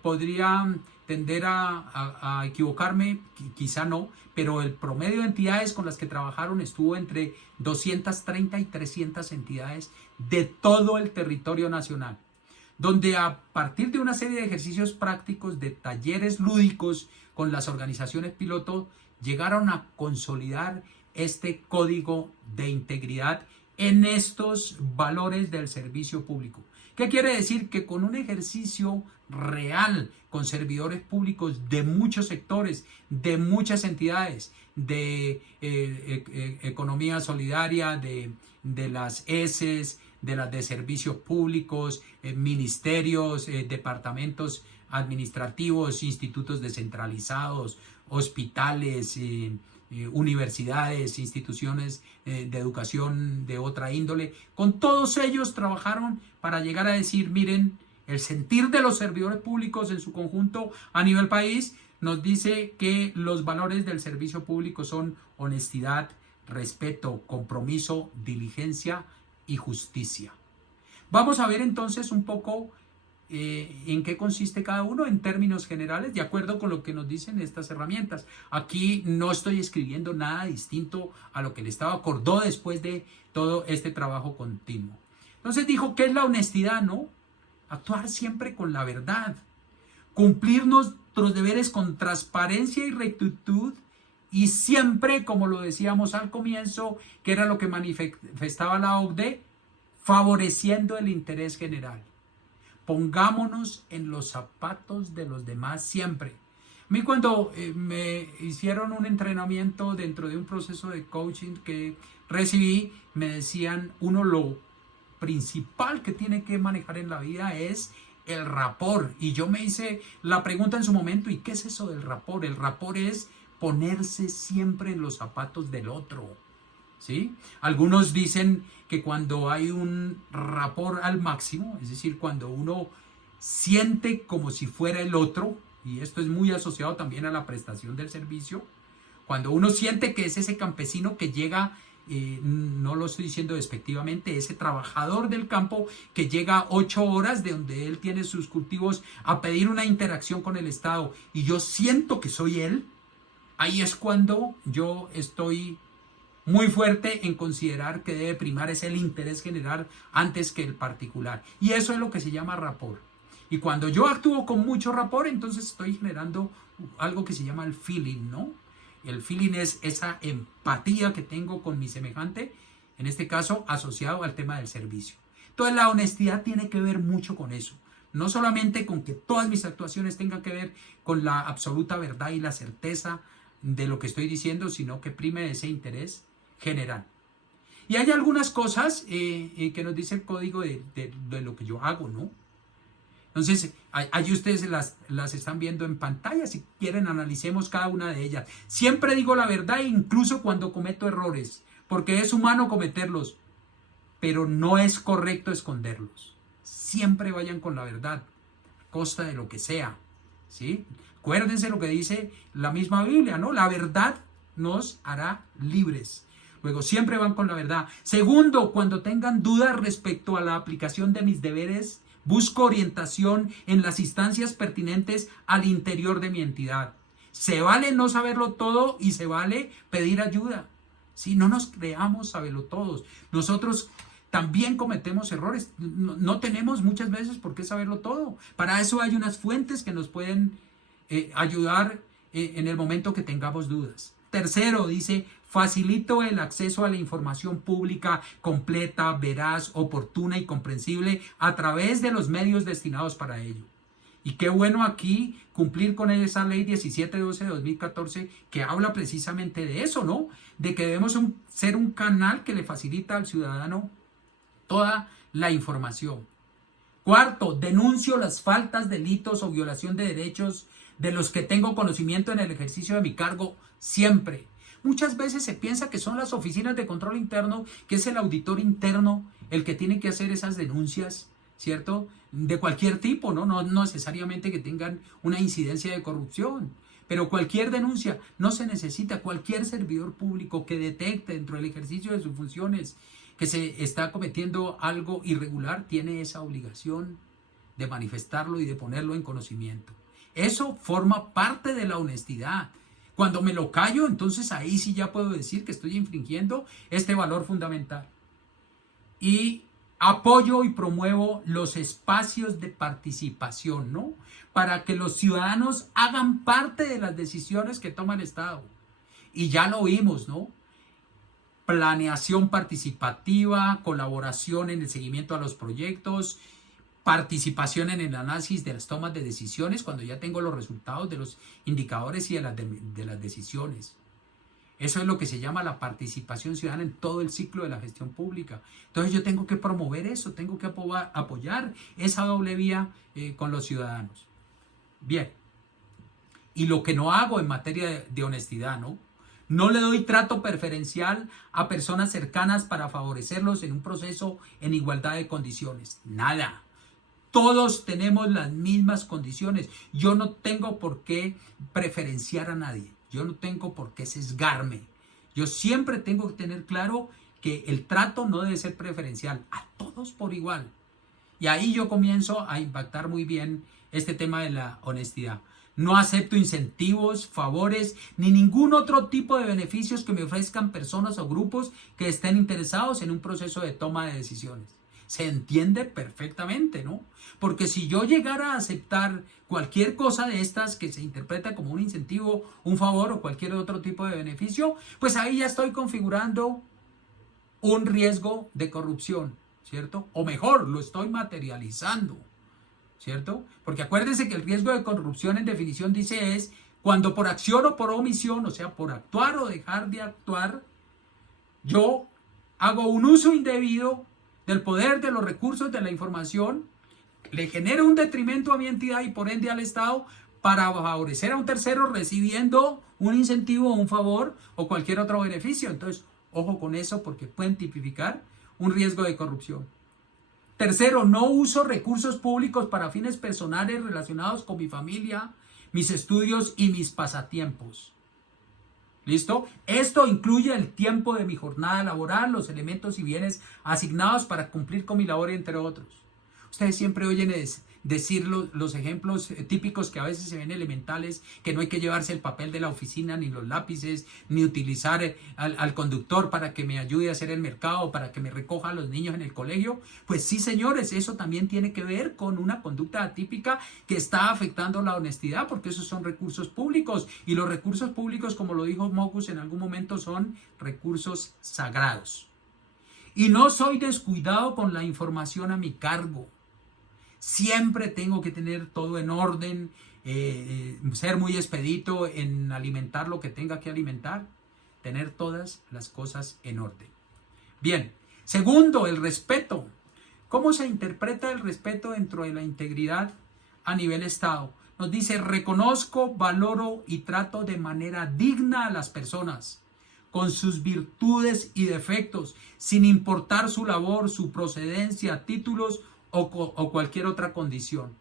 Podría tender a equivocarme, quizá no, pero el promedio de entidades con las que trabajaron estuvo entre 230 y 300 entidades de todo el territorio nacional, donde a partir de una serie de ejercicios prácticos, de talleres lúdicos con las organizaciones piloto, llegaron a consolidar este código de integridad en estos valores del servicio público. ¿Qué quiere decir? Que con un ejercicio real con servidores públicos de muchos sectores, de muchas entidades, de economía solidaria, de las ESES, de las de servicios públicos, ministerios, departamentos administrativos, institutos descentralizados, hospitales, universidades, instituciones de educación de otra índole, con todos ellos trabajaron para llegar a decir, miren, el sentir de los servidores públicos en su conjunto a nivel país nos dice que los valores del servicio público son honestidad, respeto, compromiso, diligencia y justicia. Vamos a ver entonces un poco en qué consiste cada uno en términos generales, de acuerdo con lo que nos dicen estas herramientas. Aquí no estoy escribiendo nada distinto a lo que el Estado acordó después de todo este trabajo continuo. Entonces dijo, ¿qué es la honestidad? ¿No? Actuar siempre con la verdad, cumplir nuestros deberes con transparencia y rectitud, y siempre, como lo decíamos al comienzo, que era lo que manifestaba la OCDE, favoreciendo el interés general. Pongámonos en los zapatos de los demás siempre. A mí cuando me hicieron un entrenamiento dentro de un proceso de coaching que recibí, me decían, lo principal que tiene que manejar en la vida es el rapport. Y yo me hice la pregunta en su momento, ¿y qué es eso del rapport? El rapport es ponerse siempre en los zapatos del otro. ¿Sí? Algunos dicen que cuando hay un rapport al máximo, es decir, cuando uno siente como si fuera el otro, y esto es muy asociado también a la prestación del servicio, cuando uno siente que es ese campesino que llega, no lo estoy diciendo despectivamente, ese trabajador del campo que llega 8 horas de donde él tiene sus cultivos a pedir una interacción con el Estado, y yo siento que soy él, ahí es cuando yo estoy muy fuerte en considerar que debe primar es el interés general antes que el particular. Y eso es lo que se llama rapport. Y cuando yo actúo con mucho rapport, entonces estoy generando algo que se llama el feeling, ¿no? El feeling es esa empatía que tengo con mi semejante, en este caso asociado al tema del servicio. Entonces la honestidad tiene que ver mucho con eso. No solamente con que todas mis actuaciones tengan que ver con la absoluta verdad y la certeza de lo que estoy diciendo, sino que prime ese interés general. Y hay algunas cosas que nos dice el código de lo que yo hago, ¿no? Entonces, ahí ustedes las están viendo en pantalla. Si quieren, analicemos cada una de ellas. Siempre digo la verdad, incluso cuando cometo errores, porque es humano cometerlos, pero no es correcto esconderlos. Siempre vayan con la verdad, a costa de lo que sea, ¿sí? Acuérdense lo que dice la misma Biblia, ¿no? La verdad nos hará libres. Luego, siempre van con la verdad. Segundo, cuando tengan dudas respecto a la aplicación de mis deberes, busco orientación en las instancias pertinentes al interior de mi entidad. Se vale no saberlo todo y se vale pedir ayuda. Si no nos creamos saberlo todos. Nosotros también cometemos errores. No tenemos muchas veces por qué saberlo todo. Para eso hay unas fuentes que nos pueden ayudar en el momento que tengamos dudas. Tercero, dice, facilito el acceso a la información pública completa, veraz, oportuna y comprensible a través de los medios destinados para ello. Y qué bueno aquí cumplir con esa ley 1712 de 2014 que habla precisamente de eso, ¿no? De que debemos ser un canal que le facilita al ciudadano toda la información. Cuarto, denuncio las faltas, delitos o violación de derechos de los que tengo conocimiento en el ejercicio de mi cargo siempre. Muchas veces se piensa que son las oficinas de control interno, que es el auditor interno el que tiene que hacer esas denuncias, ¿cierto? De cualquier tipo, ¿no? No necesariamente que tengan una incidencia de corrupción, pero cualquier denuncia, no se necesita cualquier servidor público que detecte dentro del ejercicio de sus funciones que se está cometiendo algo irregular, tiene esa obligación de manifestarlo y de ponerlo en conocimiento. Eso forma parte de la honestidad. Cuando me lo callo, entonces ahí sí ya puedo decir que estoy infringiendo este valor fundamental. Y apoyo y promuevo los espacios de participación, ¿no? Para que los ciudadanos hagan parte de las decisiones que toma el Estado. Y ya lo vimos, ¿no? Planeación participativa, colaboración en el seguimiento a los proyectos, participación en el análisis de las tomas de decisiones cuando ya tengo los resultados de los indicadores y de las decisiones. Eso es lo que se llama la participación ciudadana en todo el ciclo de la gestión pública. Entonces yo tengo que promover eso, tengo que apoyar esa doble vía con los ciudadanos. Bien, y lo que no hago en materia de honestidad, ¿no? No le doy trato preferencial a personas cercanas para favorecerlos en un proceso en igualdad de condiciones. Nada. Todos tenemos las mismas condiciones. Yo no tengo por qué preferenciar a nadie. Yo no tengo por qué sesgarme. Yo siempre tengo que tener claro que el trato no debe ser preferencial. A todos por igual. Y ahí yo comienzo a impactar muy bien este tema de la honestidad. No acepto incentivos, favores, ni ningún otro tipo de beneficios que me ofrezcan personas o grupos que estén interesados en un proceso de toma de decisiones. Se entiende perfectamente, ¿no? Porque si yo llegara a aceptar cualquier cosa de estas que se interpreta como un incentivo, un favor o cualquier otro tipo de beneficio, pues ahí ya estoy configurando un riesgo de corrupción, ¿cierto? O mejor, lo estoy materializando, ¿cierto? Porque acuérdense que el riesgo de corrupción en definición dice es cuando por acción o por omisión, o sea, por actuar o dejar de actuar, yo hago un uso indebido del poder, de los recursos, de la información, le genero un detrimento a mi entidad y por ende al Estado para favorecer a un tercero recibiendo un incentivo, un favor o cualquier otro beneficio. Entonces, ojo con eso porque pueden tipificar un riesgo de corrupción. Tercero, no uso recursos públicos para fines personales relacionados con mi familia, mis estudios y mis pasatiempos. ¿Listo? Esto incluye el tiempo de mi jornada laboral, los elementos y bienes asignados para cumplir con mi labor, entre otros. Ustedes siempre oyen decir los ejemplos típicos que a veces se ven elementales, que no hay que llevarse el papel de la oficina, ni los lápices, ni utilizar al conductor para que me ayude a hacer el mercado, para que me recoja a los niños en el colegio. Pues sí, señores, eso también tiene que ver con una conducta atípica que está afectando la honestidad, porque esos son recursos públicos. Y los recursos públicos, como lo dijo Mocus en algún momento, son recursos sagrados. Y no soy descuidado con la información a mi cargo. Siempre tengo que tener todo en orden, ser muy expedito en alimentar lo que tenga que alimentar, tener todas las cosas en orden. Bien, segundo, el respeto. ¿Cómo se interpreta el respeto dentro de la integridad a nivel Estado? Nos dice, reconozco, valoro y trato de manera digna a las personas, con sus virtudes y defectos, sin importar su labor, su procedencia, títulos o cualquier otra condición.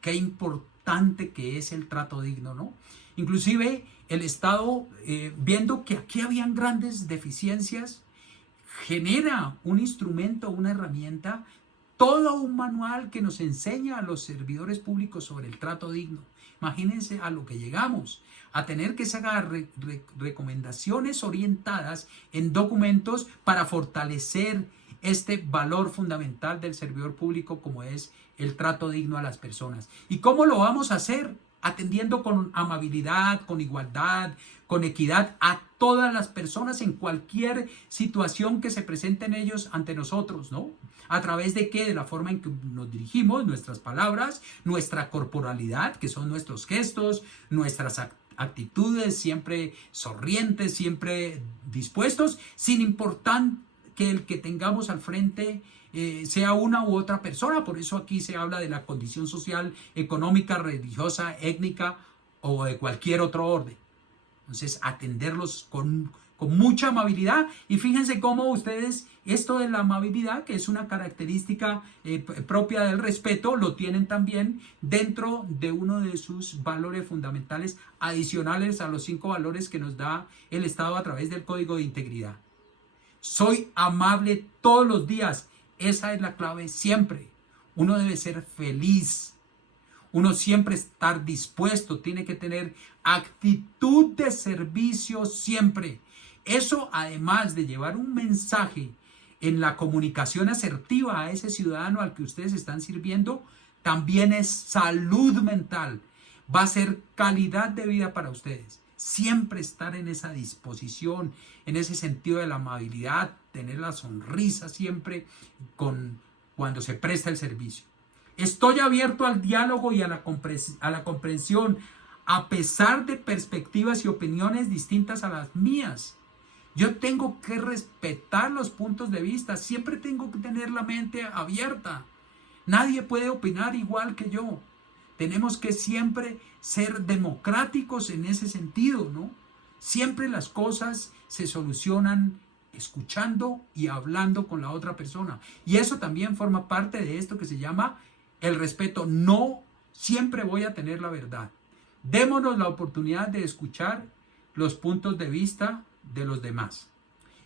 Qué importante que es el trato digno, ¿no? Inclusive el Estado, viendo que aquí habían grandes deficiencias, genera un instrumento, una herramienta, todo un manual que nos enseña a los servidores públicos sobre el trato digno. Imagínense a lo que llegamos, a tener que sacar recomendaciones orientadas en documentos para fortalecer este valor fundamental del servidor público como es el trato digno a las personas. ¿Y cómo lo vamos a hacer? Atendiendo con amabilidad, con igualdad, con equidad a todas las personas en cualquier situación que se presenten ellos ante nosotros, ¿no? ¿A través de qué? De la forma en que nos dirigimos, nuestras palabras, nuestra corporalidad, que son nuestros gestos, nuestras actitudes, siempre sonrientes, siempre dispuestos, sin importar que el que tengamos al frente sea una u otra persona. Por eso aquí se habla de la condición social, económica, religiosa, étnica o de cualquier otro orden. Entonces, atenderlos con mucha amabilidad. Y fíjense cómo ustedes, esto de la amabilidad, que es una característica propia del respeto, lo tienen también dentro de uno de sus valores fundamentales adicionales a los 5 valores que nos da el Estado a través del Código de Integridad. Soy amable todos los días. Esa es la clave siempre. Uno debe ser feliz. Uno siempre estar dispuesto. Tiene que tener actitud de servicio siempre. Eso, además de llevar un mensaje en la comunicación asertiva a ese ciudadano al que ustedes están sirviendo, también es salud mental. Va a ser calidad de vida para ustedes. Siempre estar en esa disposición, en ese sentido de la amabilidad, tener la sonrisa siempre cuando se presta el servicio. Estoy abierto al diálogo y a la comprensión, a pesar de perspectivas y opiniones distintas a las mías. Yo tengo que respetar los puntos de vista, siempre tengo que tener la mente abierta. Nadie puede opinar igual que yo. Tenemos que siempre ser democráticos en ese sentido, ¿no? Siempre las cosas se solucionan escuchando y hablando con la otra persona. Y eso también forma parte de esto que se llama el respeto. No siempre voy a tener la verdad. Démonos la oportunidad de escuchar los puntos de vista de los demás.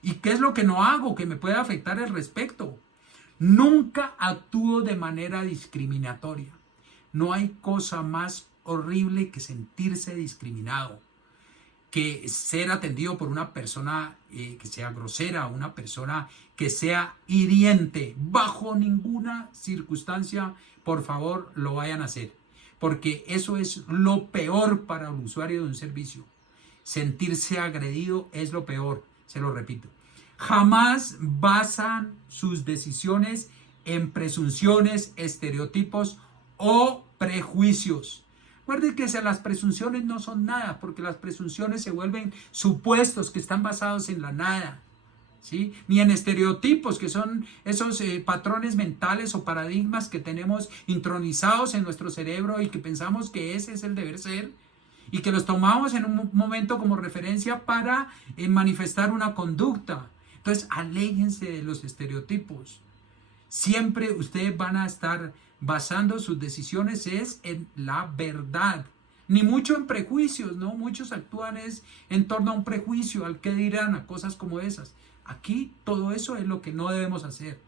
¿Y qué es lo que no hago que me pueda afectar el respeto? Nunca actúo de manera discriminatoria. No hay cosa más horrible que sentirse discriminado, que ser atendido por una persona que sea grosera, una persona que sea hiriente. Bajo ninguna circunstancia, por favor, lo vayan a hacer, porque eso es lo peor para el usuario de un servicio. Sentirse agredido es lo peor, se lo repito. Jamás basan sus decisiones en presunciones, estereotipos o prejuicios. Recuerden que las presunciones no son nada, porque las presunciones se vuelven supuestos que están basados en la nada, ¿sí? Ni en estereotipos, que son esos patrones mentales o paradigmas que tenemos intronizados en nuestro cerebro y que pensamos que ese es el deber ser y que los tomamos en un momento como referencia para manifestar una conducta. Entonces, aléjense de los estereotipos. Siempre ustedes van a estar basando sus decisiones es en la verdad, ni mucho en prejuicios, ¿no? Muchos actúan en torno a un prejuicio, al que dirán, a cosas como esas. Aquí todo eso es lo que no debemos hacer.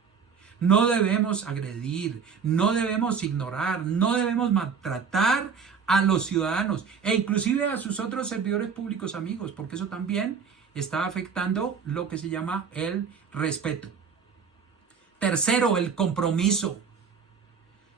No debemos agredir, no debemos ignorar, no debemos maltratar a los ciudadanos e inclusive a sus otros servidores públicos amigos, porque eso también está afectando lo que se llama el respeto. Tercero, el compromiso.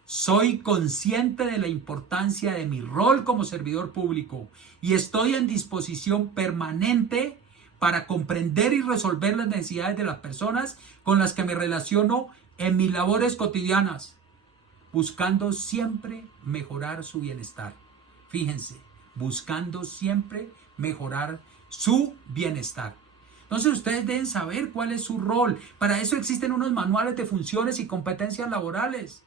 Soy consciente de la importancia de mi rol como servidor público y estoy en disposición permanente para comprender y resolver las necesidades de las personas con las que me relaciono en mis labores cotidianas, buscando siempre mejorar su bienestar. Fíjense, buscando siempre mejorar su bienestar. Entonces ustedes deben saber cuál es su rol. Para eso existen unos manuales de funciones y competencias laborales,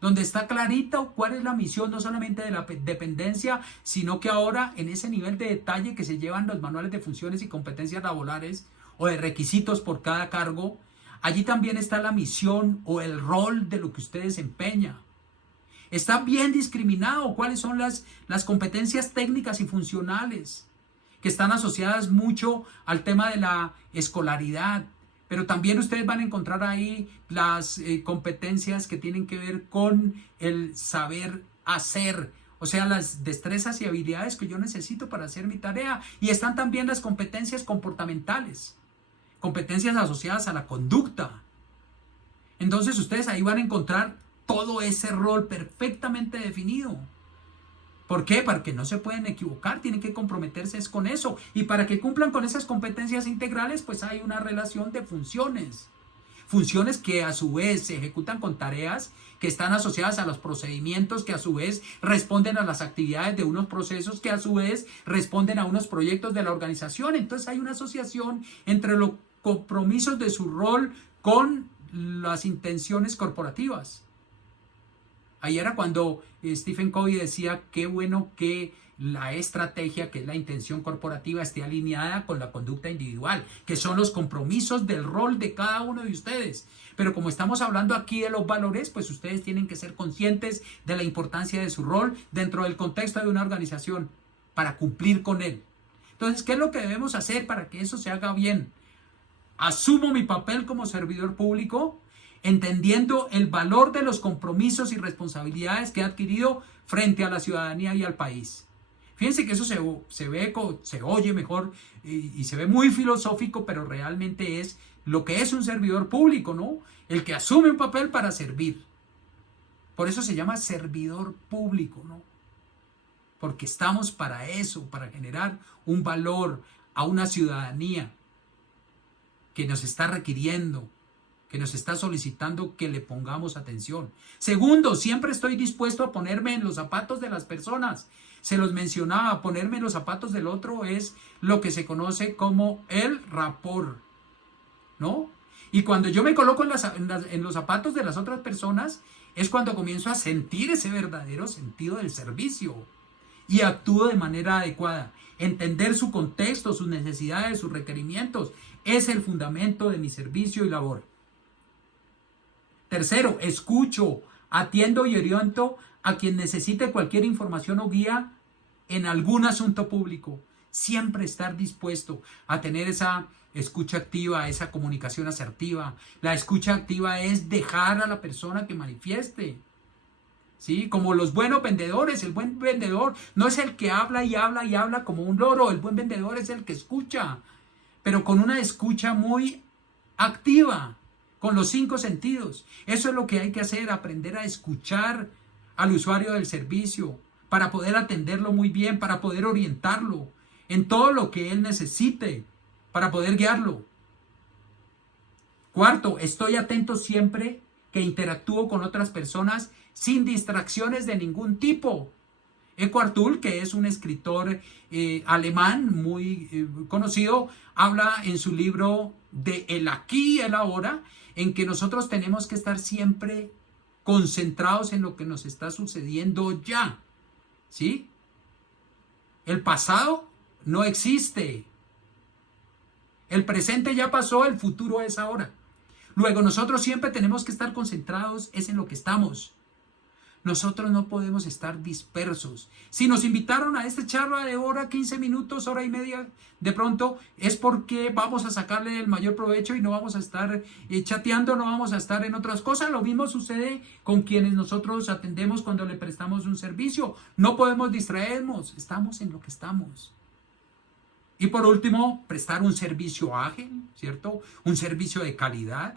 donde está clarita cuál es la misión no solamente de la dependencia, sino que ahora en ese nivel de detalle que se llevan los manuales de funciones y competencias laborales o de requisitos por cada cargo, allí también está la misión o el rol de lo que usted desempeña. Está bien discriminado cuáles son las competencias técnicas y funcionales que están asociadas mucho al tema de la escolaridad. Pero también ustedes van a encontrar ahí las competencias que tienen que ver con el saber hacer, o sea, las destrezas y habilidades que yo necesito para hacer mi tarea. Y están también las competencias comportamentales, competencias asociadas a la conducta. Entonces ustedes ahí van a encontrar todo ese rol perfectamente definido. ¿Por qué? Para que no se pueden equivocar, tienen que comprometerse con eso. Y para que cumplan con esas competencias integrales, pues hay una relación de funciones. Funciones que a su vez se ejecutan con tareas que están asociadas a los procedimientos, que a su vez responden a las actividades de unos procesos, que a su vez responden a unos proyectos de la organización. Entonces hay una asociación entre los compromisos de su rol con las intenciones corporativas. Ahí era cuando Stephen Covey decía qué bueno que la estrategia, que es la intención corporativa, esté alineada con la conducta individual, que son los compromisos del rol de cada uno de ustedes. Pero como estamos hablando aquí de los valores, pues ustedes tienen que ser conscientes de la importancia de su rol dentro del contexto de una organización para cumplir con él. Entonces, ¿qué es lo que debemos hacer para que eso se haga bien? Asumo mi papel como servidor público, entendiendo el valor de los compromisos y responsabilidades que he adquirido frente a la ciudadanía y al país. Fíjense que eso se oye mejor y se ve muy filosófico, pero realmente es lo que es un servidor público, ¿no? El que asume un papel para servir. Por eso se llama servidor público, ¿no? Porque estamos para eso, para generar un valor a una ciudadanía que nos está requiriendo, que nos está solicitando que le pongamos atención. Segundo, siempre estoy dispuesto a ponerme en los zapatos de las personas. Se los mencionaba, ponerme en los zapatos del otro es lo que se conoce como el rapport, ¿no? Y cuando yo me coloco en los zapatos de las otras personas, es cuando comienzo a sentir ese verdadero sentido del servicio y actúo de manera adecuada. Entender su contexto, sus necesidades, sus requerimientos, es el fundamento de mi servicio y labor. Tercero, escucho, atiendo y oriento a quien necesite cualquier información o guía en algún asunto público. Siempre estar dispuesto a tener esa escucha activa, esa comunicación asertiva. La escucha activa es dejar a la persona que manifieste. ¿Sí? Como los buenos vendedores, el buen vendedor no es el que habla y habla y habla como un loro, el buen vendedor es el que escucha, pero con una escucha muy activa, con los 5 sentidos. Eso es lo que hay que hacer, aprender a escuchar al usuario del servicio para poder atenderlo muy bien, para poder orientarlo en todo lo que él necesite, para poder guiarlo. Cuarto, estoy atento siempre que interactúo con otras personas sin distracciones de ningún tipo. Eckhart Tolle, que es un escritor alemán muy conocido, habla en su libro de El aquí y el ahora, en que nosotros tenemos que estar siempre concentrados en lo que nos está sucediendo ya. ¿Sí? El pasado no existe. El presente ya pasó, el futuro es ahora. Luego nosotros siempre tenemos que estar concentrados es en lo que estamos. Nosotros no podemos estar dispersos. Si nos invitaron a esta charla de hora, 15 minutos, hora y media, de pronto es porque vamos a sacarle el mayor provecho y no vamos a estar chateando, no vamos a estar en otras cosas. Lo mismo sucede con quienes nosotros atendemos cuando le prestamos un servicio. No podemos distraernos, estamos en lo que estamos. Y por último, prestar un servicio ágil, ¿cierto? Un servicio de calidad.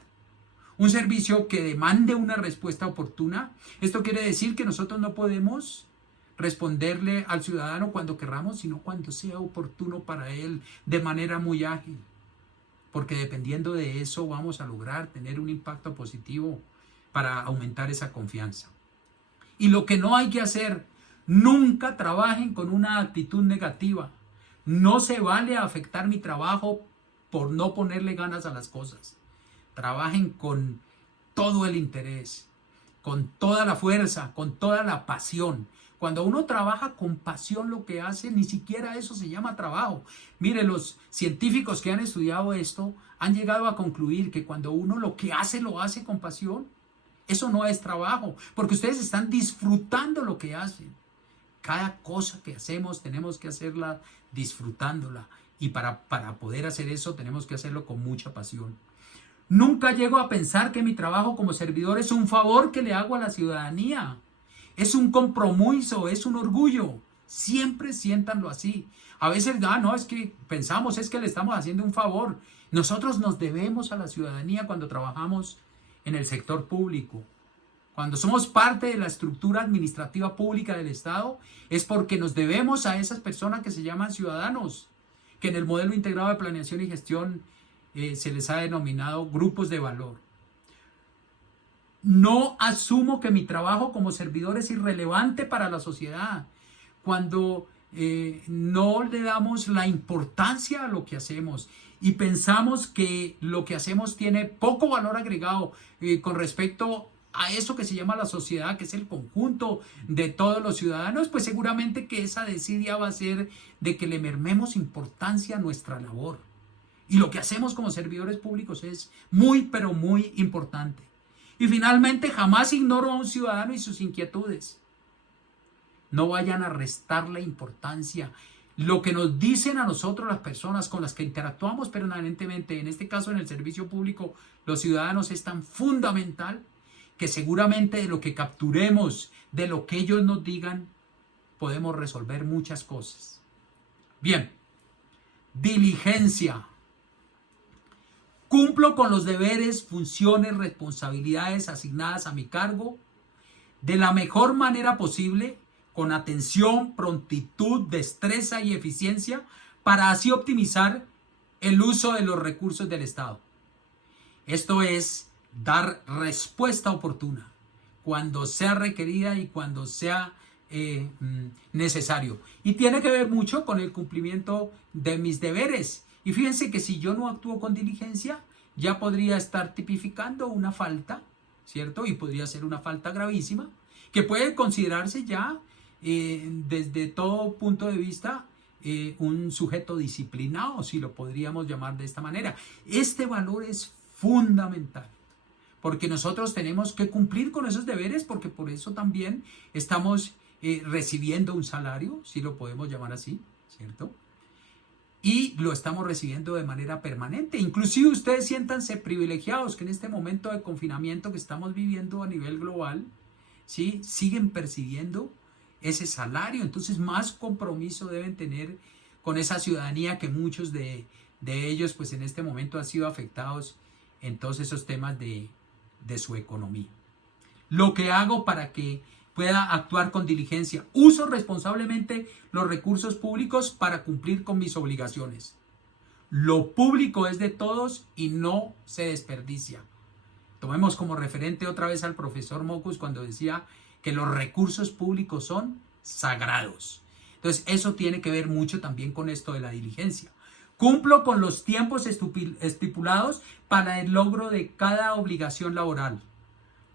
Un servicio que demande una respuesta oportuna. Esto quiere decir que nosotros no podemos responderle al ciudadano cuando querramos, sino cuando sea oportuno para él, de manera muy ágil. Porque dependiendo de eso vamos a lograr tener un impacto positivo para aumentar esa confianza. Y lo que no hay que hacer, nunca trabajen con una actitud negativa. No se vale afectar mi trabajo por no ponerle ganas a las cosas. Trabajen con todo el interés, con toda la fuerza, con toda la pasión. Cuando uno trabaja con pasión lo que hace, ni siquiera eso se llama trabajo. Mire, los científicos que han estudiado esto han llegado a concluir que cuando uno lo que hace lo hace con pasión, eso no es trabajo, porque ustedes están disfrutando lo que hacen. Cada cosa que hacemos tenemos que hacerla disfrutándola. Y para poder hacer eso tenemos que hacerlo con mucha pasión. Nunca llego a pensar que mi trabajo como servidor es un favor que le hago a la ciudadanía. Es un compromiso, es un orgullo. Siempre siéntanlo así. A veces, no, es que pensamos, es que le estamos haciendo un favor. Nosotros nos debemos a la ciudadanía cuando trabajamos en el sector público. Cuando somos parte de la estructura administrativa pública del Estado, es porque nos debemos a esas personas que se llaman ciudadanos, que en el modelo integrado de planeación y gestión se les ha denominado grupos de valor. No asumo que mi trabajo como servidor es irrelevante para la sociedad. Cuando no le damos la importancia a lo que hacemos y pensamos que lo que hacemos tiene poco valor agregado con respecto a eso que se llama la sociedad, que es el conjunto de todos los ciudadanos, pues seguramente que esa desidia va a ser de que le mermemos importancia a nuestra labor. Y lo que hacemos como servidores públicos es muy, pero muy importante. Y finalmente, jamás ignoro a un ciudadano y sus inquietudes. No vayan a restarle importancia. Lo que nos dicen a nosotros las personas con las que interactuamos permanentemente, en este caso en el servicio público, los ciudadanos, es tan fundamental que seguramente de lo que capturemos, de lo que ellos nos digan, podemos resolver muchas cosas. Bien, diligencia. Cumplo con los deberes, funciones, responsabilidades asignadas a mi cargo de la mejor manera posible, con atención, prontitud, destreza y eficiencia, para así optimizar el uso de los recursos del Estado. Esto es dar respuesta oportuna cuando sea requerida y cuando sea necesario. Y tiene que ver mucho con el cumplimiento de mis deberes. Y fíjense que si yo no actúo con diligencia, ya podría estar tipificando una falta, ¿cierto? Y podría ser una falta gravísima, que puede considerarse ya desde todo punto de vista un sujeto disciplinado, si lo podríamos llamar de esta manera. Este valor es fundamental, porque nosotros tenemos que cumplir con esos deberes, porque por eso también estamos recibiendo un salario, si lo podemos llamar así, ¿cierto? y lo estamos recibiendo de manera permanente. Inclusive ustedes siéntanse privilegiados que en este momento de confinamiento que estamos viviendo a nivel global, ¿sí?, siguen percibiendo ese salario. Entonces más compromiso deben tener con esa ciudadanía que muchos de ellos pues en este momento han sido afectados en todos esos temas de su economía. Lo que hago para que pueda actuar con diligencia: uso responsablemente los recursos públicos para cumplir con mis obligaciones. Lo público es de todos y no se desperdicia. Tomemos como referente otra vez al profesor Mocus cuando decía que los recursos públicos son sagrados. Entonces eso tiene que ver mucho también con esto de la diligencia. Cumplo con los tiempos estipulados para el logro de cada obligación laboral.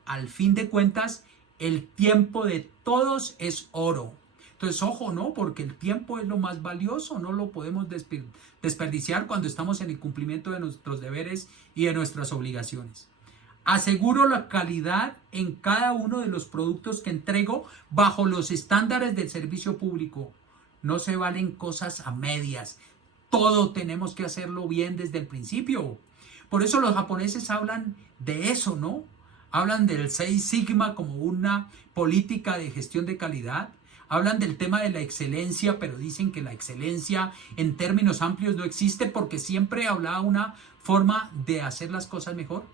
Al fin de cuentas, el tiempo de todos es oro. Entonces, ojo, ¿no? Porque el tiempo es lo más valioso, no lo podemos desperdiciar cuando estamos en el cumplimiento de nuestros deberes y de nuestras obligaciones. Aseguro la calidad en cada uno de los productos que entrego bajo los estándares del servicio público. No se valen cosas a medias. Todo tenemos que hacerlo bien desde el principio. Por eso los japoneses hablan de eso, ¿no? Hablan del 6 Sigma como una política de gestión de calidad. Hablan del tema de la excelencia, pero dicen que la excelencia en términos amplios no existe porque siempre hablaba una forma de hacer las cosas mejor.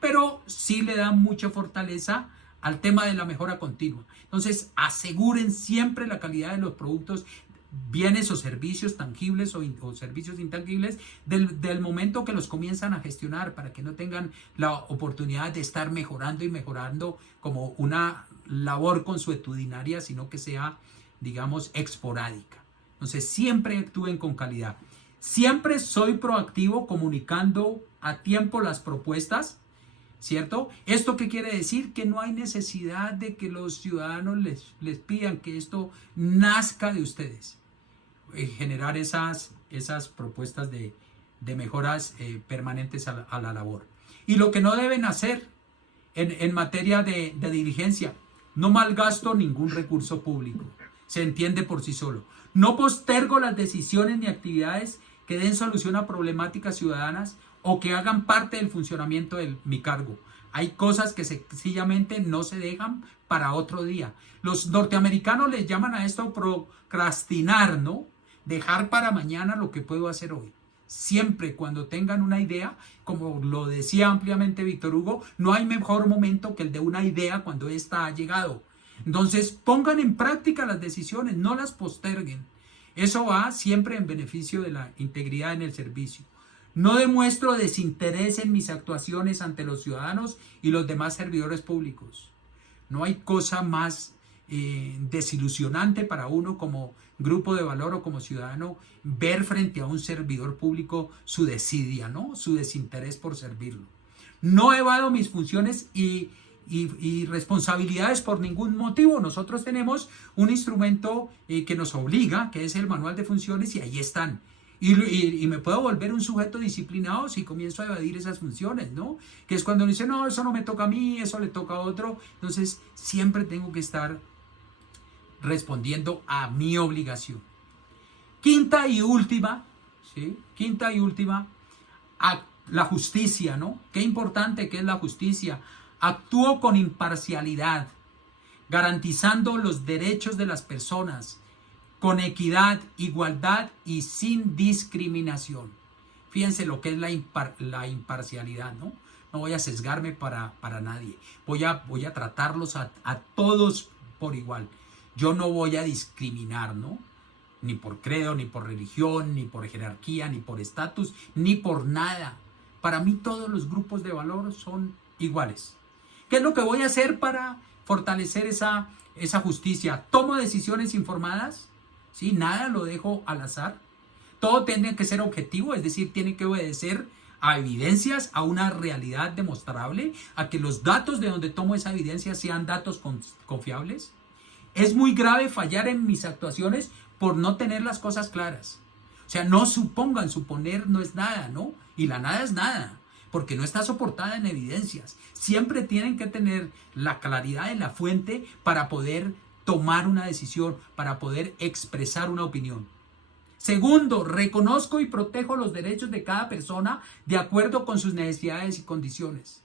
Pero sí le dan mucha fortaleza al tema de la mejora continua. Entonces, aseguren siempre la calidad de los productos, bienes o servicios tangibles o servicios intangibles del momento que los comienzan a gestionar, para que no tengan la oportunidad de estar mejorando y mejorando como una labor consuetudinaria, sino que sea, digamos, esporádica. Entonces, siempre actúen con calidad. Siempre soy proactivo comunicando a tiempo las propuestas, ¿cierto? ¿Esto qué quiere decir? Que no hay necesidad de que los ciudadanos les pidan, que esto nazca de ustedes. Generar esas propuestas de mejoras permanentes a la labor. Y lo que no deben hacer en materia de diligencia: no malgasto ningún recurso público. Se entiende por sí solo. No postergo las decisiones ni actividades que den solución a problemáticas ciudadanas o que hagan parte del funcionamiento de mi cargo. Hay cosas que sencillamente no se dejan para otro día. Los norteamericanos les llaman a esto procrastinar, ¿no? Dejar para mañana lo que puedo hacer hoy. Siempre cuando tengan una idea, como lo decía ampliamente Víctor Hugo, no hay mejor momento que el de una idea cuando ésta ha llegado. Entonces pongan en práctica las decisiones, no las posterguen. Eso va siempre en beneficio de la integridad en el servicio. No demuestro desinterés en mis actuaciones ante los ciudadanos y los demás servidores públicos. No hay cosa más desilusionante para uno como grupo de valor o como ciudadano ver frente a un servidor público su desidia, ¿no? Su desinterés por servirlo. No evado mis funciones y responsabilidades por ningún motivo. Nosotros tenemos un instrumento que nos obliga, que es el manual de funciones, y ahí están. Y me puedo volver un sujeto disciplinado si comienzo a evadir esas funciones, ¿no? Que es cuando uno dice, no, eso no me toca a mí, eso le toca a otro. Entonces, siempre tengo que estar respondiendo a mi obligación. Quinta y última, ¿sí? Quinta y última, la justicia, ¿no? Qué importante que es la justicia. Actúo con imparcialidad, garantizando los derechos de las personas, con equidad, igualdad y sin discriminación. Fíjense lo que es la imparcialidad, ¿no? No voy a sesgarme para nadie. Voy a tratarlos a todos por igual. Yo no voy a discriminar, ¿no? Ni por credo, ni por religión, ni por jerarquía, ni por estatus, ni por nada. Para mí todos los grupos de valor son iguales. ¿Qué es lo que voy a hacer para fortalecer esa justicia? Tomo decisiones informadas, ¿sí? Nada lo dejo al azar. Todo tiene que ser objetivo, es decir, tiene que obedecer a evidencias, a una realidad demostrable, a que los datos de donde tomo esa evidencia sean datos confiables. Es muy grave fallar en mis actuaciones por no tener las cosas claras. O sea, no supongan, suponer no es nada, ¿no? Y la nada es nada, porque no está soportada en evidencias. Siempre tienen que tener la claridad de la fuente para poder tomar una decisión, para poder expresar una opinión. Segundo, reconozco y protejo los derechos de cada persona de acuerdo con sus necesidades y condiciones.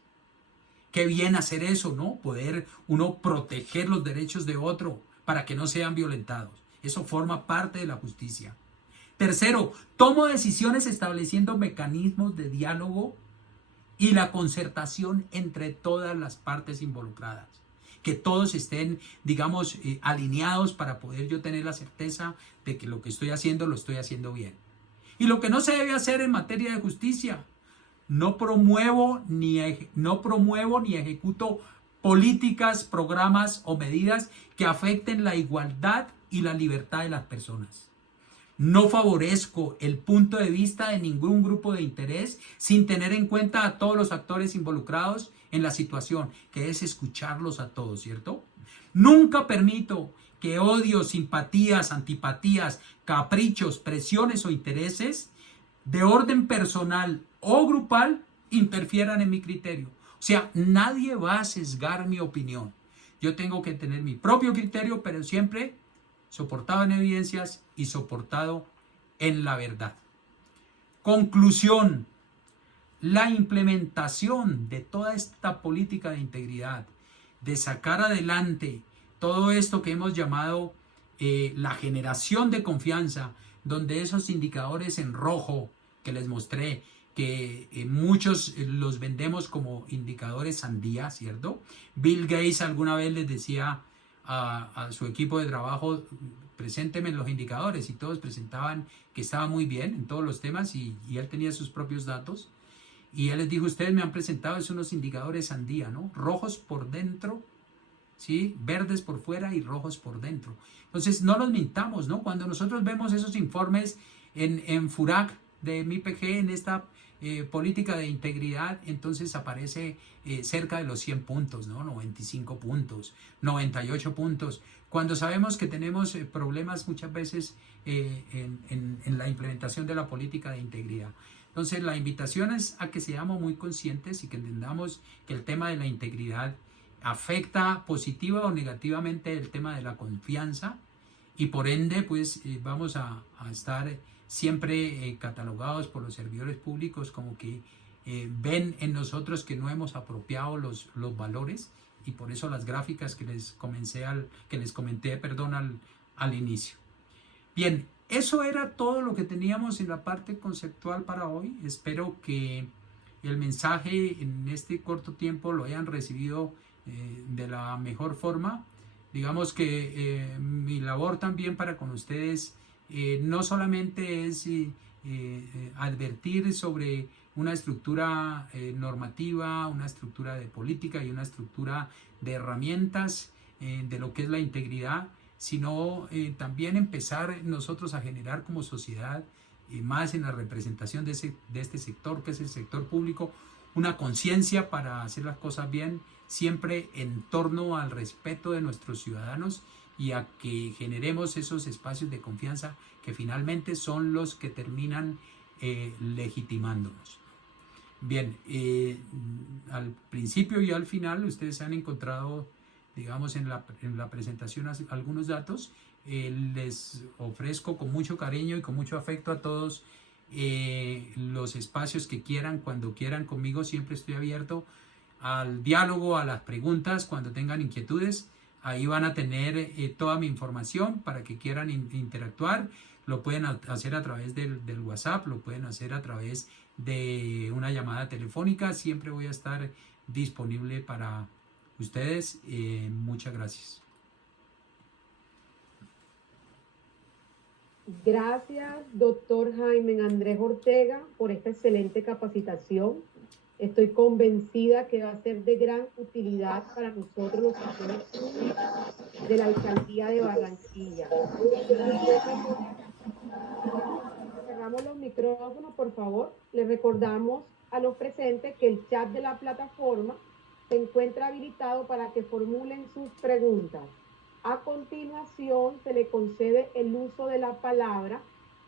Qué bien hacer eso, ¿no? Poder uno proteger los derechos de otro para que no sean violentados. Eso forma parte de la justicia. Tercero, tomo decisiones estableciendo mecanismos de diálogo y la concertación entre todas las partes involucradas. Que todos estén, digamos, alineados para poder yo tener la certeza de que lo que estoy haciendo lo estoy haciendo bien. Y lo que no se debe hacer en materia de justicia, no promuevo ni ejecuto políticas, programas o medidas que afecten la igualdad y la libertad de las personas. No favorezco el punto de vista de ningún grupo de interés sin tener en cuenta a todos los actores involucrados en la situación, que es escucharlos a todos, ¿cierto? Nunca permito que odios, simpatías, antipatías, caprichos, presiones o intereses de orden personal o grupal interfieran en mi criterio. O sea, nadie va a sesgar mi opinión. Yo tengo que tener mi propio criterio, pero siempre soportado en evidencias y soportado en la verdad. Conclusión: la implementación de toda esta política de integridad, de sacar adelante todo esto que hemos llamado la generación de confianza, donde esos indicadores en rojo que les mostré, que muchos los vendemos como indicadores sandía, ¿cierto? Bill Gates alguna vez les decía a su equipo de trabajo: preséntenme los indicadores, y todos presentaban que estaba muy bien en todos los temas, y él tenía sus propios datos, y él les dijo: ustedes me han presentado unos indicadores sandía, ¿no? Rojos por dentro, ¿sí? Verdes por fuera y rojos por dentro. Entonces no los mintamos, ¿no? Cuando nosotros vemos esos informes en FURAC de MIPG, en esta política de integridad, entonces aparece cerca de los 100 puntos, ¿no? 95 puntos, 98 puntos, cuando sabemos que tenemos problemas muchas veces en la implementación de la política de integridad. Entonces la invitación es a que seamos muy conscientes y que entendamos que el tema de la integridad afecta positiva o negativamente el tema de la confianza, y por ende pues vamos a estar siempre catalogados por los servidores públicos como que ven en nosotros que no hemos apropiado los valores, y por eso las gráficas que les comenté al inicio. Bien, eso era todo lo que teníamos en la parte conceptual para hoy. Espero que el mensaje en este corto tiempo lo hayan recibido de la mejor forma. Digamos que mi labor también para con ustedes no solamente es advertir sobre una estructura normativa, una estructura de política y una estructura de herramientas de lo que es la integridad, sino también empezar nosotros a generar como sociedad, más en la representación de este sector, que es el sector público, una conciencia para hacer las cosas bien, siempre en torno al respeto de nuestros ciudadanos y a que generemos esos espacios de confianza que finalmente son los que terminan legitimándonos. Bien, al principio y al final ustedes han encontrado, digamos, en la presentación algunos datos. Les ofrezco con mucho cariño y con mucho afecto a todos los espacios que quieran, cuando quieran conmigo. Siempre estoy abierto al diálogo, a las preguntas, cuando tengan inquietudes. Ahí van a tener toda mi información para que quieran interactuar. Lo pueden hacer a través del WhatsApp, lo pueden hacer a través de una llamada telefónica. Siempre voy a estar disponible para ustedes. Muchas gracias. Gracias, doctor Jaime Andrés Ortega, por esta excelente capacitación. Estoy convencida que va a ser de gran utilidad para nosotros los agentes públicos de la Alcaldía de Barranquilla. Cerramos los micrófonos, por favor. Les recordamos a los presentes que el chat de la plataforma se encuentra habilitado para que formulen sus preguntas. A continuación, se le concede el uso de la palabra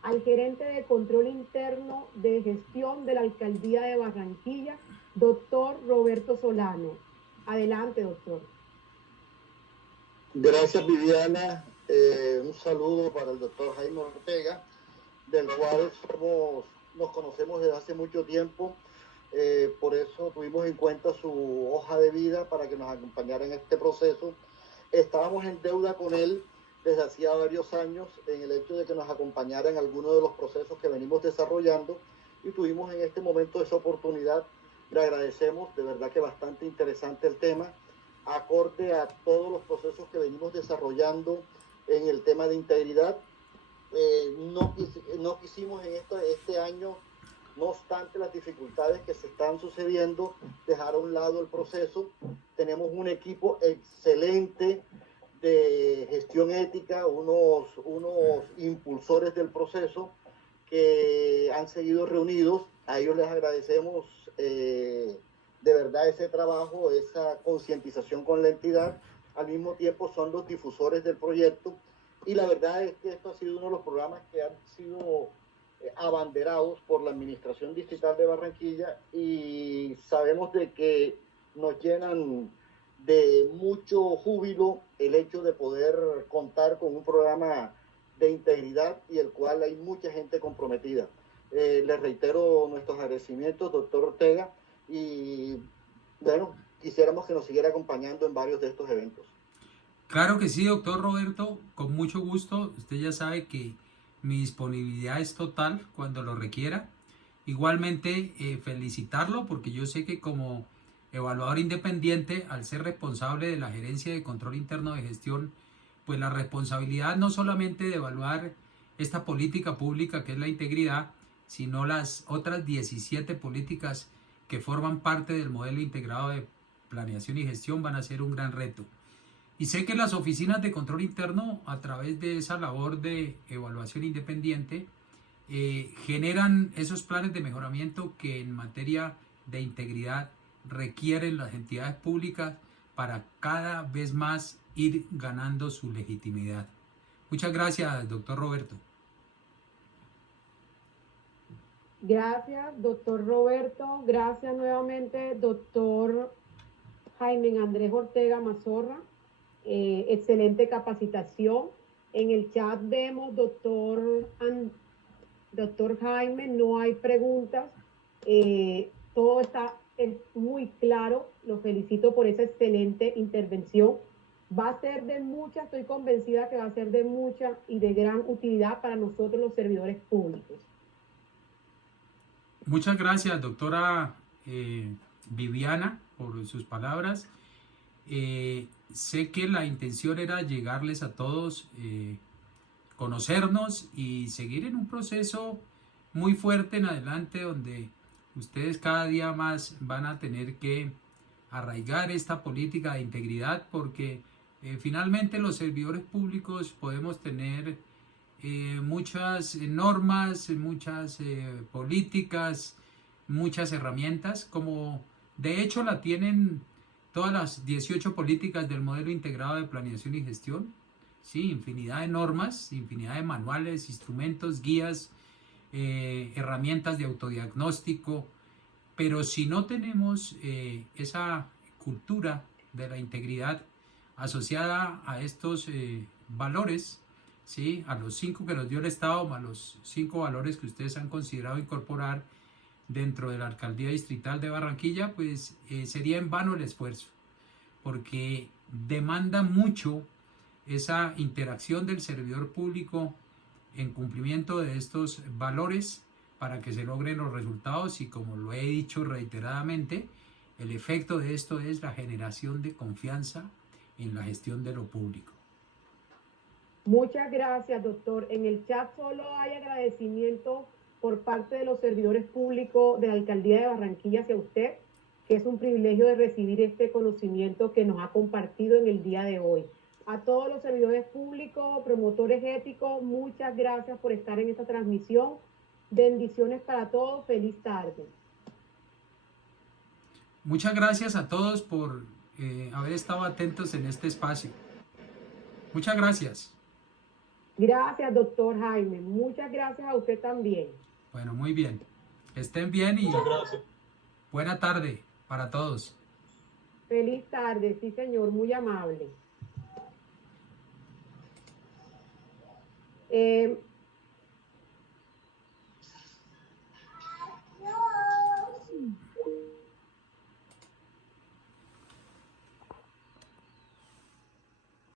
al gerente de control interno de gestión de la Alcaldía de Barranquilla, doctor Roberto Solano. Adelante, doctor. Gracias, Viviana. Un saludo para el doctor Jaime Ortega del cual nos conocemos desde hace mucho tiempo. Por eso tuvimos en cuenta su hoja de vida para que nos acompañara en este proceso. Estábamos en deuda con él desde hacía varios años en el hecho de que nos acompañara en algunos de los procesos que venimos desarrollando, y tuvimos en este momento esa oportunidad. Le agradecemos, de verdad que bastante interesante el tema, acorde a todos los procesos que venimos desarrollando en el tema de integridad. No quisimos en este año, no obstante las dificultades que se están sucediendo, dejar a un lado el proceso. Tenemos un equipo excelente de gestión ética, unos impulsores del proceso que han seguido reunidos. A ellos les agradecemos de verdad ese trabajo, esa concientización con la entidad. Al mismo tiempo son los difusores del proyecto, y la verdad es que esto ha sido uno de los programas que han sido abanderados por la Administración Distrital de Barranquilla, y sabemos de que nos llenan de mucho júbilo el hecho de poder contar con un programa de integridad y el cual hay mucha gente comprometida. Les reitero nuestros agradecimientos, doctor Ortega, y bueno, quisiéramos que nos siguiera acompañando en varios de estos eventos. Claro que sí, doctor Roberto, con mucho gusto. Usted ya sabe que mi disponibilidad es total cuando lo requiera. Igualmente, felicitarlo porque yo sé que como evaluador independiente, al ser responsable de la gerencia de control interno de gestión, pues la responsabilidad no solamente de evaluar esta política pública que es la integridad, sino las otras 17 políticas que forman parte del modelo integrado de planeación y gestión van a ser un gran reto. Y sé que las oficinas de control interno, a través de esa labor de evaluación independiente, generan esos planes de mejoramiento que en materia de integridad requieren las entidades públicas para cada vez más ir ganando su legitimidad. Muchas gracias, doctor Roberto. Gracias, doctor Roberto. Gracias nuevamente, doctor Jaime Andrés Ortega Mazorra. Excelente capacitación. En el chat vemos, doctor Jaime, no hay preguntas. Todo está muy claro. Lo felicito por esa excelente intervención. Va a ser de mucha, estoy convencida que va a ser de mucha y de gran utilidad para nosotros los servidores públicos. Muchas gracias, doctora Viviana, por sus palabras. Sé que la intención era llegarles a todos, conocernos y seguir en un proceso muy fuerte en adelante, donde ustedes cada día más van a tener que arraigar esta política de integridad, porque finalmente los servidores públicos podemos tener muchas normas, muchas políticas, muchas herramientas, como de hecho la tienen todas las 18 políticas del modelo integrado de planeación y gestión. Sí, infinidad de normas, infinidad de manuales, instrumentos, guías, herramientas de autodiagnóstico, pero si no tenemos esa cultura de la integridad asociada a estos valores, ¿sí? A los 5 que nos dio el Estado, a los 5 valores que ustedes han considerado incorporar dentro de la Alcaldía Distrital de Barranquilla, pues sería en vano el esfuerzo, porque demanda mucho esa interacción del servidor público en cumplimiento de estos valores para que se logren los resultados, y como lo he dicho reiteradamente, el efecto de esto es la generación de confianza en la gestión de lo público. Muchas gracias, doctor. En el chat solo hay agradecimiento por parte de los servidores públicos de la Alcaldía de Barranquilla hacia usted, que es un privilegio de recibir este conocimiento que nos ha compartido en el día de hoy. A todos los servidores públicos, promotores éticos, muchas gracias por estar en esta transmisión. Bendiciones para todos. Feliz tarde. Muchas gracias a todos por haber estado atentos en este espacio. Muchas gracias. Gracias, doctor Jaime. Muchas gracias a usted también. Bueno, muy bien. Estén bien y buena tarde para todos. Feliz tarde, sí señor, muy amable.